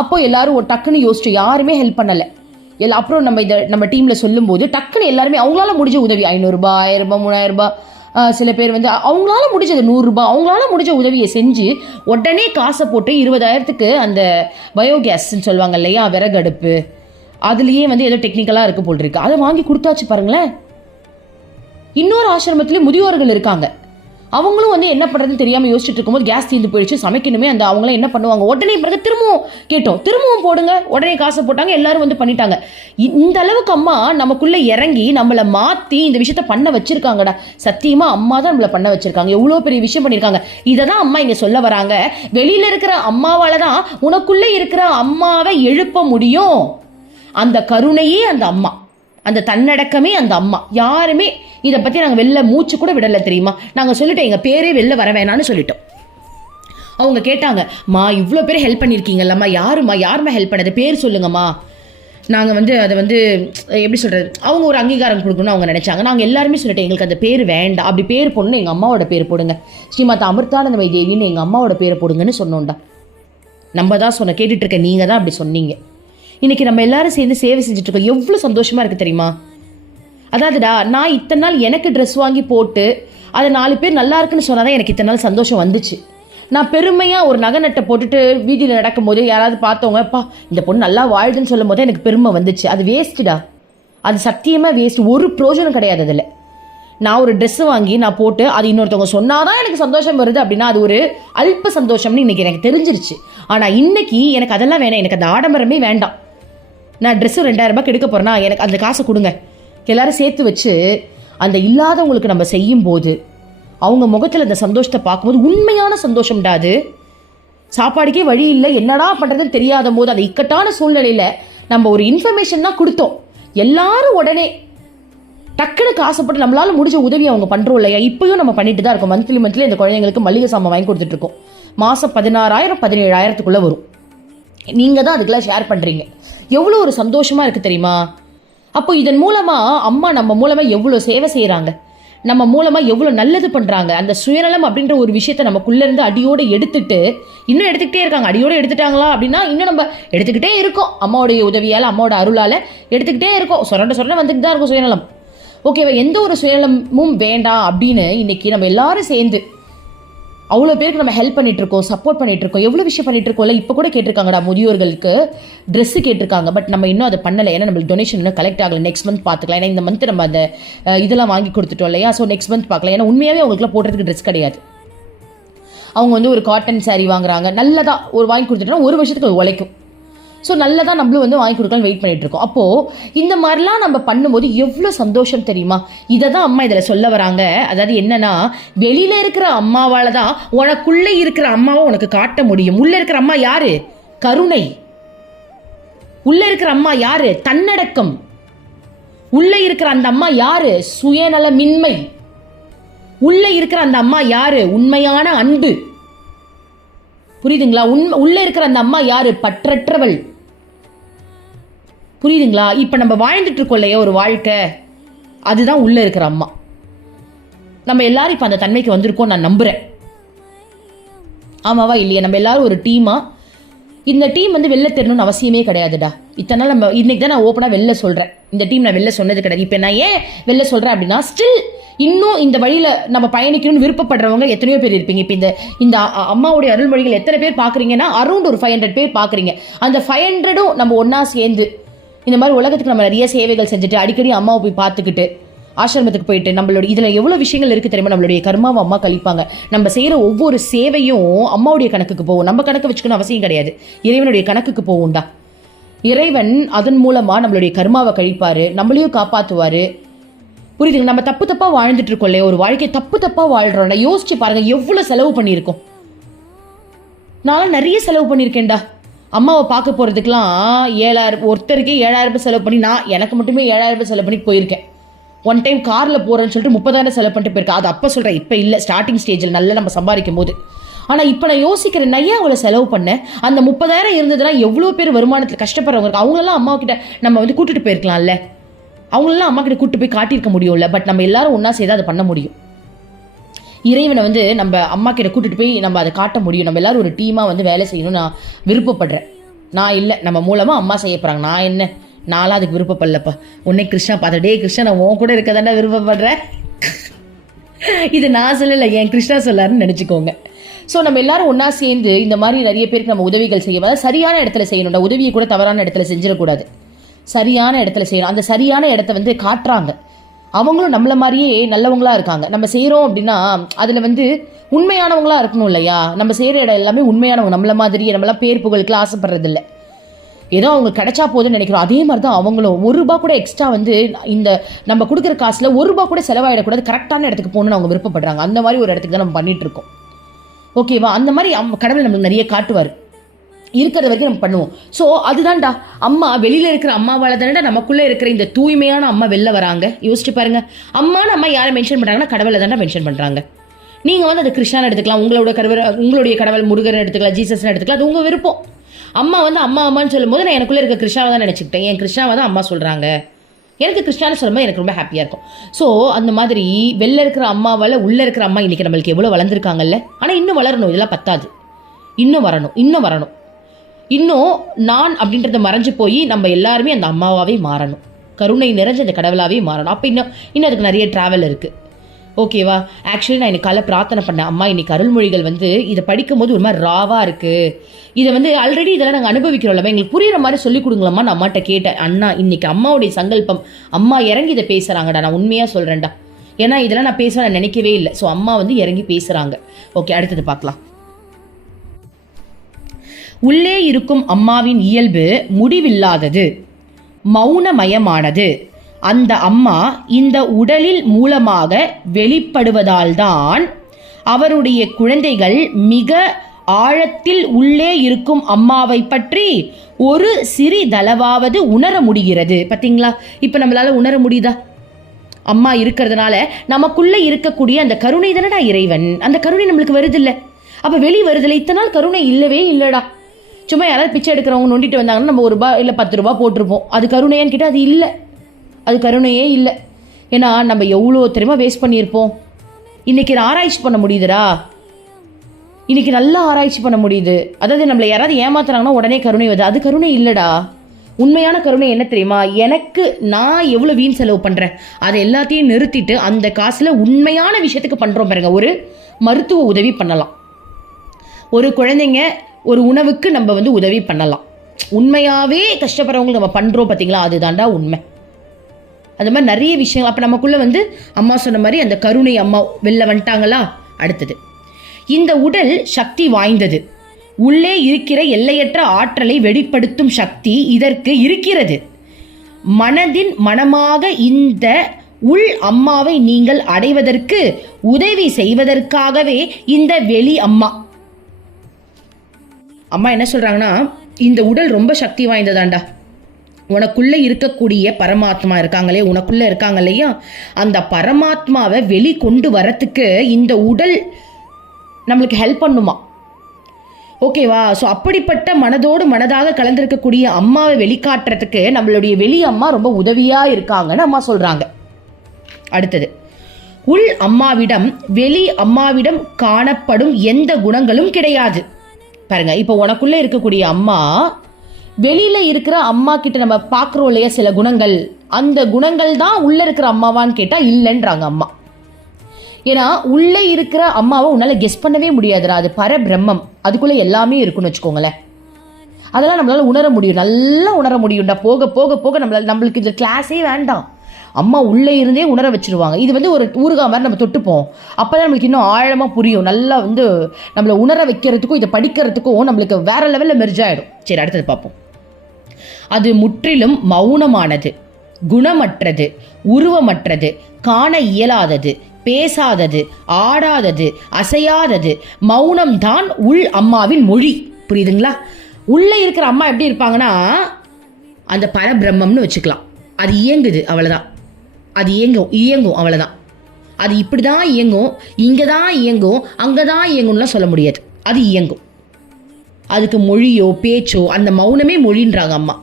அப்போது எல்லாரும் டக்குன்னு யோசிச்சு யாருமே ஹெல்ப் பண்ணலை. அப்புறம் நம்ம டீமில் சொல்லும்போது டக்குன்னு எல்லாருமே அவங்களால முடிஞ்ச உதவி, 500 ரூபாய், 1000 ரூபாய், 3000 ரூபாய், சில பேர் வந்து அவங்களால முடிஞ்சது 100 ரூபாய், அவங்களால முடிஞ்ச உதவியை செஞ்சு உடனே காசை போட்டு 20,000க்கு அந்த பயோகேஸ்ன்னு சொல்லுவாங்க இல்லையா, விறகடுப்பு, அதுலேயே வந்து ஏதோ டெக்னிக்கலாக இருக்க போல் இருக்கு, அதை வாங்கி கொடுத்தாச்சு பாருங்களேன். இன்னொரு ஆசிரமத்திலே முதியோர்கள் இருக்காங்க. அவங்களும் வந்து என்ன பண்ணுறதுன்னு தெரியாமல் யோசிச்சுட்டு இருக்கும்போது கேஸ் தீர்ந்து போயிடுச்சு, சமைக்கணுமே. அந்த அவங்களாம் என்ன பண்ணுவாங்க, உடனே பிறகு திரும்பவும் போடுங்க, உடனே காசை போட்டாங்க, எல்லாரும் வந்து பண்ணிட்டாங்க. இந்த அளவுக்கு அம்மா நமக்குள்ளே இறங்கி நம்மளை மாற்றி இந்த விஷயத்த பண்ண வச்சிருக்காங்கடா. சத்தியமாக அம்மா தான் நம்மளை பண்ண வச்சிருக்காங்க. எவ்வளோ பெரிய விஷயம் பண்ணியிருக்காங்க. இதை தான் அம்மா இங்கே சொல்ல வராங்க. வெளியில் இருக்கிற அம்மாவால் தான் உனக்குள்ளே இருக்கிற அம்மாவை எழுப்ப முடியும். அந்த கருணையே அந்த அம்மா, அந்த தன்னடக்கமே அந்த அம்மா. யாருமே இதை பற்றி நாங்கள் வெளில மூச்சு கூட விடலை தெரியுமா. நாங்கள் சொல்லிட்டோம், எங்கள் பேரே வெளில வர வேணான்னு சொல்லிட்டோம். அவங்க கேட்டாங்க, மா இவ்வளோ பேர் ஹெல்ப் பண்ணியிருக்கீங்கல்லம்மா, யாருமா ஹெல்ப் பண்ணது, பேர் சொல்லுங்கம்மா. நாங்கள் வந்து அதை வந்து எப்படி சொல்கிறது, அவங்க ஒரு அங்கீகாரம் கொடுக்கணும்னு அவங்க நினச்சாங்க. நாங்கள் எல்லாருமே சொல்லிட்டோம், எங்களுக்கு அந்த பேர் வேண்டாம். அப்படி பேர் போடணும், எங்கள் அம்மாவோட பேர் போடுங்க, ஸ்ரீமாதா அமிர்தானந்தமயி தேவின்னு எங்கள் அம்மாவோட பேரை போடுங்கன்னு சொன்னோம்டா. நம்ம தான் சொன்ன, கேட்டுட்ருக்க நீங்கள் தான் அப்படி சொன்னீங்க. இன்றைக்கி நம்ம எல்லாரும் சேர்ந்து சேவை செஞ்சுட்ருக்கோம். எவ்வளோ சந்தோஷமாக இருக்குது தெரியுமா. அதாவதுடா, நான் இத்தனை நாள் எனக்கு ட்ரெஸ் வாங்கி போட்டு அதை 4 பேர் நல்லா இருக்குன்னு சொன்னால் தான் எனக்கு இத்தனை நாள் சந்தோஷம் வந்துச்சு. நான் பெருமையாக ஒரு நகை நட்டை போட்டுட்டு வீதியில் நடக்கும் போது யாராவது பார்த்தவங்கப்பா இந்த பொண்ணு நல்லா வாழுதுன்னு சொல்லும் போது எனக்கு பெருமை வந்துச்சு. அது வேஸ்ட்டுடா, அது சத்தியமாக வேஸ்ட். ஒரு பிரயோஜனம் கிடையாது அதில். நான் ஒரு ட்ரெஸ்ஸு வாங்கி நான் போட்டு அது இன்னொருத்தவங்க சொன்னாதான் எனக்கு சந்தோஷம் வருது அப்படின்னா அது ஒரு அல்ப சந்தோஷம்னு இன்றைக்கி எனக்கு தெரிஞ்சிருச்சு. ஆனால் இன்றைக்கி எனக்கு அதெல்லாம் வேணாம், எனக்கு அந்த ஆடம்பரமே வேண்டாம். நான் ட்ரெஸ்ஸு 2000 ரூபாய்க்கு எடுக்க போகிறேன்னா எனக்கு அந்த காசை கொடுங்க, எல்லாரும் சேர்த்து வச்சு அந்த இல்லாதவங்களுக்கு நம்ம செய்யும்போது அவங்க முகத்தில் அந்த சந்தோஷத்தை பார்க்கும்போது உண்மையான சந்தோஷம்டா அது. சாப்பாடுக்கே வழி இல்லை, என்னடா பண்ணுறதுன்னு தெரியாத போது அந்த இக்கட்டான சூழ்நிலையில் நம்ம ஒரு இன்ஃபர்மேஷன் தான் கொடுத்தோம். எல்லாரும் உடனே டக்குன்னு காசுப்பட்டு நம்மளால முடிஞ்ச உதவி அவங்க பண்ணுறோம் இல்லையா. இப்பயும் நம்ம பண்ணிட்டு தான் இருக்கோம். மந்த்லி இந்த குழந்தைங்களுக்கு மளிகை சாமான் வாங்கி கொடுத்துட்ருக்கோம். மாதம் 16,000 17,000க்குள்ளே வரும். நீங்கள் தான் அதுக்கெல்லாம் ஷேர் பண்ணுறீங்க. எவ்வளோ ஒரு சந்தோஷமாக இருக்குது தெரியுமா. அப்போ இதன் மூலமாக அம்மா நம்ம மூலமாக எவ்வளோ சேவை செய்கிறாங்க, நம்ம மூலமாக எவ்வளோ நல்லது பண்ணுறாங்க. அந்த சுயநலம் அப்படின்ற ஒரு விஷயத்தை நமக்குள்ளேருந்து அடியோடு இன்னும் எடுத்துக்கிட்டே இருக்காங்க. அடியோடு எடுத்துட்டாங்களா அப்படின்னா இன்னும் நம்ம எடுத்துக்கிட்டே இருக்கோம். அம்மாவுடைய உதவியால், அம்மாவோட அருளால் எடுத்துக்கிட்டே இருக்கோம். சொரண்ட வந்துட்டு தான் இருக்கும் சுயநலம். ஓகேவா, எந்த ஒரு சுயநலமும் வேண்டாம் அப்படின்னு இன்றைக்கி நம்ம எல்லாரும் சேர்ந்து அவ்வளோ பேருக்கு நம்ம ஹெல்ப் பண்ணிகிட்ருக்கோம், சப்போர்ட் பண்ணிகிட்ருக்கோம், எவ்வளோ விஷயம் பண்ணிகிட்ருக்கோம்ல. இப்போ கூட கேட்டிருக்காங்கடா, முதியோர்களுக்கு ட்ரெஸ்ஸு கேட்டிருக்காங்க. பட் நம்ம இன்னும் அதை பண்ணலை, ஏன்னா நம்மளுக்கு டொனேஷன் இன்னும் கலெக்ட் ஆகலை. நெக்ஸ்ட் மந்த் பார்த்துக்கலாம். ஏன்னா இந்த மந்த் நம்ம அந்த இதெல்லாம் வாங்கி கொடுத்துட்டோம் இல்லையா. ஸோ நெக்ஸ்ட் மந்த் பார்க்கலாம். ஏன்னா உண்மையாகவே அவங்களுக்குலாம் போடுறதுக்கு ட்ரெஸ் கிடையாது. அவங்க வந்து ஒரு காட்டன் சாரீ வாங்குறாங்க, நல்லதாக ஒரு வாங்கி கொடுத்துட்டோம்னா 1 வருஷத்துக்கு உழைக்கும். ஸோ நல்லதாக நம்மளும் வந்து வாங்கி கொடுக்கலாம் வெயிட் பண்ணிகிட்ருக்கோம். அப்போது இந்த மாதிரிலாம் நம்ம பண்ணும்போது எவ்வளோ சந்தோஷம் தெரியுமா. இதை தான் அம்மா இதில் சொல்ல வராங்க. அதாவது என்னன்னா, வெளியில் இருக்கிற அம்மாவால் தான் உனக்குள்ளே இருக்கிற அம்மாவை உனக்கு காட்ட முடியும். உள்ளே இருக்கிற அம்மா யாரு? கருணை. உள்ளே இருக்கிற அம்மா யாரு? தன்னடக்கம். உள்ளே இருக்கிற அந்த அம்மா யாரு? சுயநலமின்மை. உள்ளே இருக்கிற அந்த அம்மா யாரு? உண்மையான அன்பு. புரியுதுங்களா? உள்ளே இருக்கிற அந்த அம்மா யாரு? பற்றற்றவள். புரியுதுங்களா? இப்போ நம்ம வாழ்ந்துட்டு இருக்கோம் இல்லையா ஒரு வாழ்க்கை, அதுதான் உள்ளே இருக்கிற அம்மா. நம்ம எல்லாரும் இப்போ அந்த தன்மைக்கு வந்திருக்கோம் நான் நம்புகிறேன். ஆமாவா இல்லையா? நம்ம எல்லாரும் ஒரு டீமாக, இந்த டீம் வந்து வெளில தெரியணும்னு அவசியமே கிடையாதுடா. இத்தனை நாள் நம்ம இன்னைக்கு தான் நான் ஓப்பனாக வெளில சொல்கிறேன். இந்த டீம் நான் வெளில சொன்னது கிடையாது. இப்போ நான் ஏன் வெளில சொல்கிறேன் அப்படின்னா, ஸ்டில் இன்னும் இந்த வழியில் நம்ம பயணிக்கணும்னு விருப்பப்படுறவங்க எத்தனையோ பேர் இருப்பீங்க. இப்போ இந்த அம்மாவுடைய அருள்மொழிகள் எத்தனை பேர் பார்க்குறீங்கன்னா, அரௌண்ட் ஒரு 500 பேர் பார்க்குறீங்க. அந்த 500ம் நம்ம ஒன்றா சேர்ந்து இந்த மாதிரி உலகத்துக்கு நம்ம நிறைய சேவைகள் செஞ்சுட்டு அடிக்கடி அம்மாவை போய் பார்த்துக்கிட்டு ஆசிரமத்துக்கு போயிட்டு நம்மளோட இதில் எவ்வளோ விஷயங்கள் இருக்குது தெரியுமா. நம்மளுடைய கர்மாவை அம்மா கழிப்பாங்க. நம்ம செய்கிற ஒவ்வொரு சேவையும் அம்மாவுடைய கணக்குக்கு போகும். நம்ம கணக்கு வச்சுக்கணும் அவசியம் கிடையாது, இறைவனுடைய கணக்குக்கு போகும்டா. இறைவன் அதன் மூலமாக நம்மளுடைய கர்மாவை கழிப்பார், நம்மளையும் காப்பாற்றுவார். புரியுதுங்க? நம்ம தப்பாக வாழ்ந்துட்டு இருக்கோம் இல்லையா, ஒரு வாழ்க்கையை தப்பாக வாழ்கிறோம்டா. யோசிச்சு பாருங்கள் எவ்வளோ செலவு பண்ணியிருக்கோம். நான்லாம் நிறைய செலவு பண்ணியிருக்கேன்டா. அம்மாவை பார்க்க போகிறதுக்கெலாம் 7,000, ஒருத்தருக்கே 7,000 ரூபாய் செலவு பண்ணி, நான் எனக்கு மட்டுமே 7,000 ரூபாய் செலவு பண்ணி போயிருக்கேன். ஒன் டைம் காரில் போகிறேன்னு சொல்லிட்டு 30,000 செலவு பண்ணிட்டு போயிருக்கேன். அது அப்போ சொல்கிறேன், இப்போ இல்லை, ஸ்டார்டிங் ஸ்டேஜில் நல்லா நம்ம சம்பாதிக்கும் போது. ஆனால் இப்போ நான் யோசிக்கிறேன், நான் ஏன் அவ்வளோ செலவு பண்ணேன். அந்த 30,000 இருந்ததுன்னா எவ்வளோ பேர் வருமானத்தில் கஷ்டப்படுறவங்க அவங்களெல்லாம் அம்மா கிட்ட நம்ம வந்து கூட்டிகிட்டு போயிருக்கலாம்ல. அவங்களெல்லாம் அம்மா கிட்ட கூப்பிட்டு போய் காட்டியிருக்க முடியும்ல. பட் நம்ம எல்லாரும் ஒன்றா சேர்ந்து அதை பண்ண முடியும். இறைவனை வந்து நம்ம அம்மா கிட்ட கூட்டிகிட்டு போய் நம்ம அதை காட்ட முடியும். நம்ம எல்லாரும் ஒரு டீமாக வந்து வேலை செய்யணும்னு நான் விருப்பப்படுறேன். நான் இல்லை, நம்ம மூலமாக அம்மா செய்ய போகிறாங்க. நான்லாம் அதுக்கு விருப்பப்படலப்பா. உன்னை கிருஷ்ணா பார்த்த, டே கிருஷ்ணா நான் உன் கூட இருக்க தானே விருப்பப்படுறேன். இது நான் சொல்லலை, என் கிருஷ்ணா சொல்லாருன்னு நினச்சிக்கோங்க. ஸோ நம்ம எல்லாரும் ஒன்றா சேர்ந்து இந்த மாதிரி நிறைய பேருக்கு நம்ம உதவிகள் செய்ய, அதாவது சரியான இடத்துல செய்யணும்டா. உதவியை கூட தவறான இடத்துல செஞ்சிடக்கூடாது, சரியான இடத்துல செய்யணும். அந்த சரியான இடத்த வந்து காட்டுறாங்க. அவங்களும் நம்மள மாதிரியே நல்லவங்களா இருக்காங்க. நம்ம செய்கிறோம் அப்படின்னா அதில் வந்து உண்மையானவங்களா இருக்கணும் இல்லையா? நம்ம செய்கிற இடம் எல்லாமே உண்மையானவங்க, நம்மள மாதிரியே. நம்மளாம் பேர் புகழுக்குலாம் ஆசைப்படுறதில்ல, ஏதோ அவங்க கிடைச்சா போதுன்னு நினைக்கிறோம். அதே மாதிரி தான் அவங்களும். ₹1 கூட எக்ஸ்ட்ரா வந்து இந்த நம்ம கொடுக்குற காசில் ₹1 கூட செலவாயிடக்கூடாது, கரெக்டான இடத்துக்கு போகணுன்னு அவங்க விருப்பப்படுறாங்க. அந்த மாதிரி ஒரு இடத்துக்கு தான் நம்ம பண்ணிட்டு இருக்கோம். ஓகேவா? அந்த மாதிரி கடவுள் நம்மளுக்கு நிறைய காட்டுவார், இருக்கிற வரைக்கும் நம்ம பண்ணுவோம். ஸோ அதுதான்டா அம்மா. வெளியில் இருக்கிற அம்மாவால் தானடா நமக்குள்ளே இருக்கிற இந்த தூய்மையான அம்மா வெளில வராங்க. யோசிச்சு பாருங்க. அம்மான்னு அம்மா யாரை மென்ஷன் பண்ணுறாங்கன்னா கடவுளை தானே மென்ஷன் பண்ணுறாங்க. நீங்கள் வந்து அது கிருஷ்ணான்னு எடுத்துக்கலாம், உங்களுடைய கடவுள் முருகன் எடுத்துக்கலாம், ஜீசஸ்ன்னு எடுத்துக்கலாம், அது உங்கள் விருப்பம். அம்மா வந்து அம்மான்னு சொல்லும் போது நான் எனக்குள்ளே இருக்க கிருஷ்ணாவை தான் நினச்சிக்கிட்டேன். என் கிருஷ்ணாவை தான் அம்மா சொல்கிறாங்க. எனக்கு கிருஷ்ணான்னு சொல்லும்போது எனக்கு ரொம்ப ஹாப்பியாக இருக்கும். ஸோ அந்த மாதிரி வெளில இருக்கிற அம்மாவால் உள்ளே இருக்கிற அம்மா இன்றைக்கி நம்மளுக்கு எவ்வளோ வளர்ந்துருக்காங்கல்ல. ஆனால் இன்னும் வளரணும், இதெல்லாம் பத்தாது, இன்னும் வரணும், இன்னும் நான் அப்படின்றத மறைஞ்சு போய் நம்ம எல்லாருமே அந்த அம்மாவாகவே மாறணும், கருணை நிறைஞ்ச அந்த கடவுளாகவே மாறணும். அப்போ இன்னும் அதுக்கு நிறைய ட்ராவல் இருக்குது. ஓகேவா? ஆக்சுவலி நான் இன்னைக்கு காலை பிரார்த்தனை பண்ணேன், அம்மா இன்னைக்கு அருள்மொழிகள் வந்து இதை படிக்கும்போது ஒரு மாதிரி ராவாக இருக்குது, இதை வந்து ஆல்ரெடி இதெல்லாம் நாங்கள் அனுபவிக்கிறோம்ல, எங்களுக்கு புரியுற மாதிரி சொல்லிக் கொடுங்களம்மா. நான் அம்மாட்ட கேட்டேன், அண்ணா இன்னைக்கு அம்மாவுடைய சங்கல்பம், அம்மா இறங்கி இதை பேசுகிறாங்கடா, நான் உண்மையாக சொல்கிறேன்டா, ஏன்னா இதெல்லாம் நான் பேச நான் நினைக்கவே இல்லை. ஸோ அம்மா வந்து இறங்கி பேசுகிறாங்க. ஓகே, அடுத்தது பார்க்கலாம். உள்ளே இருக்கும் அம்மாவின் இயல்பு முடிவில்லாதது, மௌனமயமானது. அந்த அம்மா இந்த உடலில் மூலமாக வெளிப்படுவதால்தான் அவருடைய குழந்தைகள் மிக ஆழத்தில் உள்ளே இருக்கும் அம்மாவை பற்றி ஒரு சிறிதளவாவது உணர முடிகிறது. பார்த்தீங்களா? இப்போ நம்மளால உணர முடியுதா? அம்மா இருக்கிறதுனால நமக்குள்ளே இருக்கக்கூடிய அந்த கருணை தானடா இறைவன். அந்த கருணை நம்மளுக்கு வருதில்லை, அப்போ வெளி வருதில்லை. இத்தனை நாள் கருணை இல்லவே இல்லைடா. சும்மா யாராவது பிச்சை எடுக்கிறவங்க நோண்டிட்டு வந்தாங்கன்னா நம்ம ₹1 இல்லை ₹10 போட்டிருப்போம். அது கருணையான்னு கேட்டால் அது இல்லை, அது கருணையே இல்லை. ஏன்னா நம்ம எவ்வளோ தெரியுமா வேஸ்ட் பண்ணியிருப்போம். இன்றைக்கி ஆராய்ச்சி பண்ண முடியுதுடா, இன்றைக்கி நல்லா ஆராய்ச்சி பண்ண முடியுது. அதாவது நம்மளை யாராவது ஏமாத்துறாங்கன்னா உடனே கருணை வருது, அது கருணை இல்லைடா. உண்மையான கருணை என்ன தெரியுமா? எனக்கு நான் எவ்வளோ வீண் செலவு பண்ணுறேன் அதை எல்லாத்தையும் நிறுத்திட்டு அந்த காசில் உண்மையான விஷயத்துக்கு பண்ணுறோம் பாருங்க. ஒரு மருத்துவ உதவி பண்ணலாம், ஒரு குழந்தைங்க ஒரு உணவுக்கு நம்ம வந்து உதவி பண்ணலாம். உண்மையாகவே கஷ்டப்படுறவங்களுக்கு நம்ம பண்ணுறோம் பார்த்தீங்களா, அதுதான்டா உண்மை. அந்த மாதிரி நிறைய விஷயங்கள். அப்போ நமக்குள்ளே வந்து அம்மா சொன்ன மாதிரி அந்த கருணை அம்மா வெளில வந்துட்டாங்களா. அடுத்தது, இந்த உடல் சக்தி வாய்ந்தது, உள்ளே இருக்கிற எல்லையற்ற ஆற்றலை வெளிப்படுத்தும் சக்தி இதற்கு இருக்கிறது. மனதின் மனமாக இந்த உள் அம்மாவை நீங்கள் அடைவதற்கு உதவி செய்வதற்காகவே இந்த வெளி அம்மா. அம்மா என்ன சொல்கிறாங்கன்னா, இந்த உடல் ரொம்ப சக்தி வாய்ந்ததாண்டா, உனக்குள்ளே இருக்கக்கூடிய பரமாத்மா இருக்காங்களே, உனக்குள்ளே இருக்காங்க இல்லையா, அந்த பரமாத்மாவை வெளிக்கொண்டு வரத்துக்கு இந்த உடல் நம்மளுக்கு ஹெல்ப் பண்ணுமா. ஓகேவா? ஸோ அப்படிப்பட்ட மனதோடு மனதாக கலந்திருக்கக்கூடிய அம்மாவை வெளிக்காட்டுறதுக்கு நம்மளுடைய வெளி அம்மா ரொம்ப உதவியாக இருக்காங்கன்னு அம்மா சொல்கிறாங்க. அடுத்தது, உள் அம்மாவிடம் வெளி அம்மாவிடம் காணப்படும் எந்த குணங்களும் கிடையாது. பாருங்க, இப்போ உனக்குள்ளே இருக்கக்கூடிய அம்மா வெளியில் இருக்கிற அம்மா கிட்ட நம்ம பார்க்குறோம் இல்லையா சில குணங்கள், அந்த குணங்கள் தான் உள்ளே இருக்கிற அம்மாவான்னு கேட்டால் இல்லைன்றாங்க அம்மா. ஏன்னா உள்ளே இருக்கிற அம்மாவை உன்னால் கெஸ் பண்ணவே முடியாதுடா, அது பரபிரம்மம், அதுக்குள்ளே எல்லாமே இருக்குன்னு வச்சுக்கோங்களேன். அதெல்லாம் நம்மளால் உணர முடியும், நல்லா உணர முடியும்டா. போக போக போக நம்மளுக்கு இது கிளாஸே வேண்டாம், அம்மா உள்ளே இருந்தே உணர வச்சுருவாங்க. இது வந்து ஒரு ஊறுகாய் மாதிரி நம்ம தொட்டுப்போம், அப்போ தான் நம்மளுக்கு இன்னும் ஆழமாக புரியும். நல்லா வந்து நம்மளை உணர வைக்கிறதுக்கும் இதை படிக்கிறதுக்கும் நம்மளுக்கு வேற லெவலில் மெர்ஜ் ஆகிடும். சரி, அடுத்தது பார்ப்போம். அது முற்றிலும் மௌனமானது, குணமற்றது, உருவமற்றது, காண இயலாதது, பேசாதது, ஆடாதது, அசையாதது. மௌனம்தான் உள் அம்மாவின் மொழி. புரியுதுங்களா? உள்ளே இருக்கிற அம்மா எப்படி இருப்பாங்கன்னா அந்த பரபிரம்மம்னு வச்சுக்கலாம். அது இயங்குது, அவ்வளோதான். அது இயங்கும் அவ்வளோதான். அது இப்படி தான் இயங்கும், இங்கே தான் இயங்கும், அங்கே தான் இயங்கும்லாம் சொல்ல முடியாது. அது இயங்கும். அதுக்கு மொழியோ பேச்சோ, அந்த மௌனமே மொழின்றாங்க அம்மா.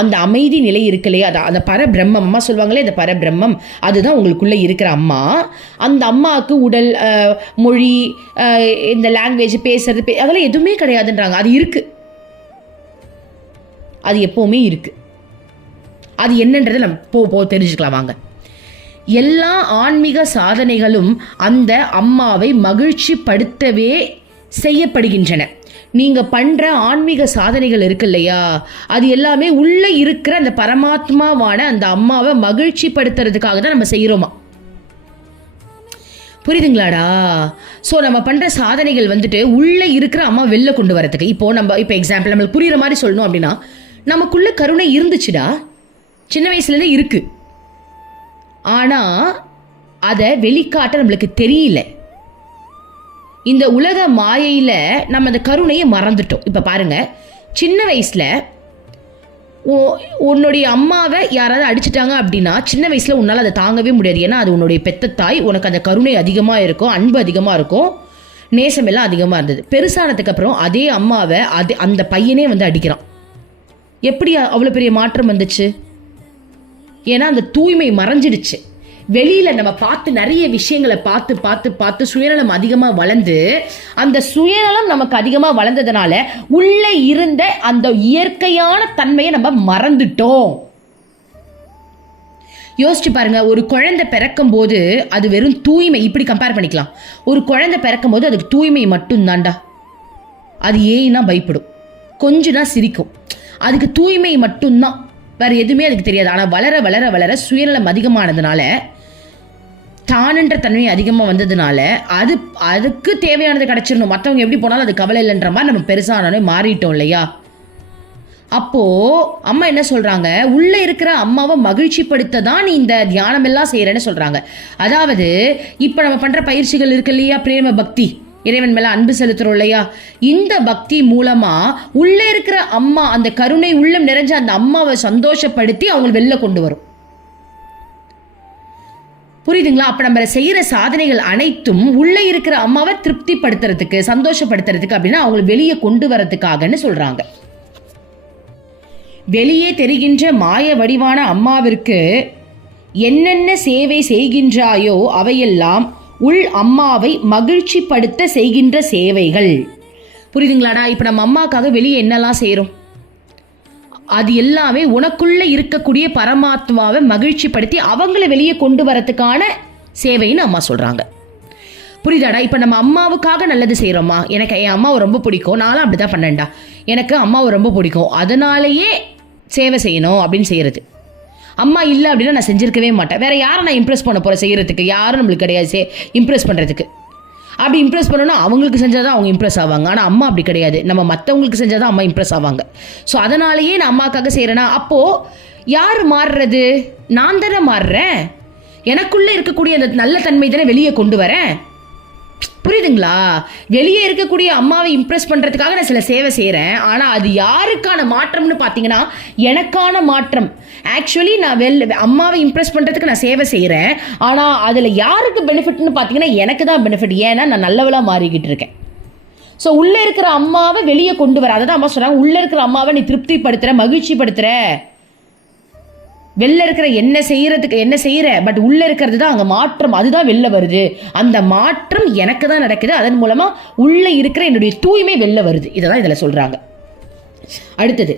அந்த அமைதி நிலை இருக்குல்லையே, அந்த பரபிரம்மம் அம்மா சொல்லுவாங்களே, அந்த பரபிரம்மம் அதுதான் உங்களுக்குள்ளே இருக்கிற அம்மா. அந்த அம்மாவுக்கு உடல், மொழி, இந்த லாங்குவேஜ் பேசுறது அதெல்லாம் எதுவுமே கிடையாதுன்றாங்க. அது இருக்குது, அது எப்போவுமே இருக்குது. அது என்னன்றதை நம்ம போ தெரிஞ்சுக்கலாம் வாங்க. எல்லா ஆன்மீக சாதனைகளும் அந்த அம்மாவை மகிழ்ச்சி படுத்தவே செய்யப்படுகின்றன. நீங்கள் பண்ணுற ஆன்மீக சாதனைகள் இருக்கு இல்லையா, அது எல்லாமே உள்ளே இருக்கிற அந்த பரமாத்மாவான அந்த அம்மாவை மகிழ்ச்சி படுத்துறதுக்காக தான் நம்ம செய்கிறோமா. புரியுதுங்களாடா? ஸோ நம்ம பண்ணுற சாதனைகள் வந்துட்டு உள்ளே இருக்கிற அம்மா வெளில கொண்டு வரதுக்கு. இப்போ எக்ஸாம்பிள் நம்மளுக்கு புரிகிற மாதிரி சொல்லணும் அப்படின்னா, நமக்குள்ள கருணை இருந்துச்சுடா, சின்ன வயசுலேருந்தே இருக்குது. ஆனால் அதை வெளிக்காட்ட நம்மளுக்கு தெரியல. இந்த உலக மாயையில் நம்ம அந்த கருணையை மறந்துட்டோம். இப்போ பாருங்கள், சின்ன வயசில் உன்னுடைய அம்மாவை யாராவது அடிச்சிட்டாங்க அப்படின்னா சின்ன வயசில் உன்னால் அதை தாங்கவே முடியாது. ஏன்னா அது உன்னுடைய பெத்த தாய், உனக்கு அந்த கருணை அதிகமாக இருக்கும், அன்பு அதிகமாக இருக்கும், நேசம் எல்லாம் அதிகமாக இருந்தது. பெருசானதுக்கு அப்புறம் அதே அம்மாவை அந்த பையனே வந்து அடிக்கிறான். எப்படி அவ்வளோ பெரிய மாற்றம் வந்துச்சு? ஏன்னா அந்த தூய்மை மறைஞ்சிடுச்சு. வெளியில் நம்ம பார்த்து நிறைய விஷயங்களை பார்த்து பார்த்து பார்த்து சுயநலம் அதிகமாக வளர்ந்து, அந்த சுயநலம் நமக்கு அதிகமாக வளர்ந்ததுனால உள்ளே இருந்த அந்த இயற்கையான தன்மையை நம்ம மறந்துட்டோம். யோசிச்சு பாருங்க, ஒரு குழந்தை பிறக்கும் போது அது வெறும் தூய்மை. இப்படி கம்பேர் பண்ணிக்கலாம். ஒரு குழந்தை பிறக்கும் போது அதுக்கு தூய்மை மட்டும்தான்டா. அது ஏன்னா பயப்படும், கொஞ்சம்னா சிரிக்கும், அதுக்கு தூய்மை மட்டும்தான், வேற எதுவுமே அதுக்கு தெரியாது. ஆனால் வளர வளர வளர சுயநலம் அதிகமானதுனால, தானுன்ற தன்மை அதிகமாக வந்ததுனால அதுக்கு தேவையானது கிடைச்சிடணும், மற்றவங்க எப்படி போனாலும் அது கவலை இல்லைன்ற மாதிரி நம்ம பெருசானே மாறிட்டோம் இல்லையா. அப்போ அம்மா என்ன சொல்றாங்க, உள்ள இருக்கிற அம்மாவை மகிழ்ச்சி படுத்த தான் நீ இந்த தியானம் எல்லாம் செய்யறேன்னு சொல்றாங்க. அதாவது இப்ப நம்ம பண்ற பயிற்சிகள் இருக்கு இல்லையா, பிரேம பக்தி, இறைவன் மேல அன்பு செலுத்துறோம் இல்லையா, இந்த பக்தி மூலமா உள்ள இருக்கிற அம்மா, அந்த கருணை உள்ளம் நிறைஞ்ச அந்த அம்மாவை சந்தோஷப்படுத்தி அவங்க வெளில கொண்டு வரும். புரியுதுங்களா? அப்ப நம்ம செய்யற சாதனைகள் அனைத்தும் உள்ள இருக்கிற அம்மாவை திருப்திப்படுத்துறதுக்கு, சந்தோஷப்படுத்துறதுக்கு அப்படின்னா அவங்களை வெளியே கொண்டு வரதுக்காகன்னு சொல்றாங்க. வெளியே தெரிகின்ற மாய வடிவான அம்மாவிற்கு என்னென்ன சேவை செய்கின்றாயோ அவையெல்லாம் உள் அம்மாவை மகிழ்ச்சி படுத்த செய்கின்ற சேவைகள். புரியுதுங்களாடா? இப்ப நம்ம அம்மாக்காக வெளியே என்னெல்லாம் செய்யறோம், அது எல்லாமே உனக்குள்ள இருக்கக்கூடிய பரமாத்மாவை மகிழ்ச்சி படுத்தி அவங்கள வெளியே கொண்டு வரதுக்கான சேவைன்னு அம்மா சொல்றாங்க. புரியுதாடா? இப்ப நம்ம அம்மாவுக்காக நல்லது செய்யறோமா? எனக்கு என் அம்மாவை ரொம்ப பிடிக்கும், நானும் அப்படிதான் பண்ணேன்டா, எனக்கு அம்மாவை ரொம்ப பிடிக்கும், அதனாலேயே சேவை செய்யணும் அப்படின்னு செய்யறது. அம்மா இல்லை அப்படின்னா நான் செஞ்சிருக்கவே மாட்டேன். வேற யாரை நான் இம்ப்ரெஸ் பண்ண போறேன் செய்யறதுக்கு? யாரும் நம்மளுக்கு கிடையாது இம்ப்ரெஸ் பண்றதுக்கு. அப்படி இம்ப்ரெஸ் பண்ணணும்னா அவங்களுக்கு செஞ்சாதான் அவங்க இம்ப்ரெஸ் ஆவாங்க. ஆனால் அம்மா அப்படி கிடையாது, நம்ம மற்றவங்களுக்கு செஞ்சாதான் அம்மா இம்ப்ரெஸ் ஆவாங்க. ஸோ அதனாலேயே நான் அம்மாக்காக செய்கிறேன்னா, அப்போது யார் மாறுறது? நான் தானே மாறுறேன். எனக்குள்ளே இருக்கக்கூடிய அந்த நல்ல தன்மை தானே வெளியே கொண்டு வரேன். புரியுதுங்களா? வெளியே இருக்கக்கூடிய அம்மாவை இம்ப்ரெஸ் பண்ணுறதுக்காக நான் சில சேவை செய்கிறேன். ஆனால் அது யாருக்கான மாற்றம்னு பார்த்தீங்கன்னா எனக்கான மாற்றம். ஆக்சுவலி நான் அம்மாவை இம்ப்ரெஸ் பண்ணுறதுக்கு நான் சேவை செய்கிறேன். ஆனால் அதில் யாருக்கு பெனிஃபிட்னு பார்த்தீங்கன்னா எனக்கு தான் பெனிஃபிட். ஏன்னா நான் நல்லவளாக மாறிக்கிட்டு இருக்கேன். ஸோ உள்ளே இருக்கிற அம்மாவை வெளியே கொண்டு வர, அதை தான் அம்மா சொல்கிறாங்க, உள்ளே இருக்கிற அம்மாவை நீ திருப்திப்படுத்துகிற, மகிழ்ச்சி படுத்துகிற. வெளில இருக்கிற என்ன செய்யற, பட் உள்ள இருக்கிறது தான் அங்கே மாற்றம், அதுதான் வெளில வருது. அந்த மாற்றம் எனக்கு தான் நடக்குது, அதன் மூலமா உள்ள இருக்கிற என்னுடைய தூய்மை வெளில வருது. இதை தான் இதில் சொல்றாங்க. அடுத்தது,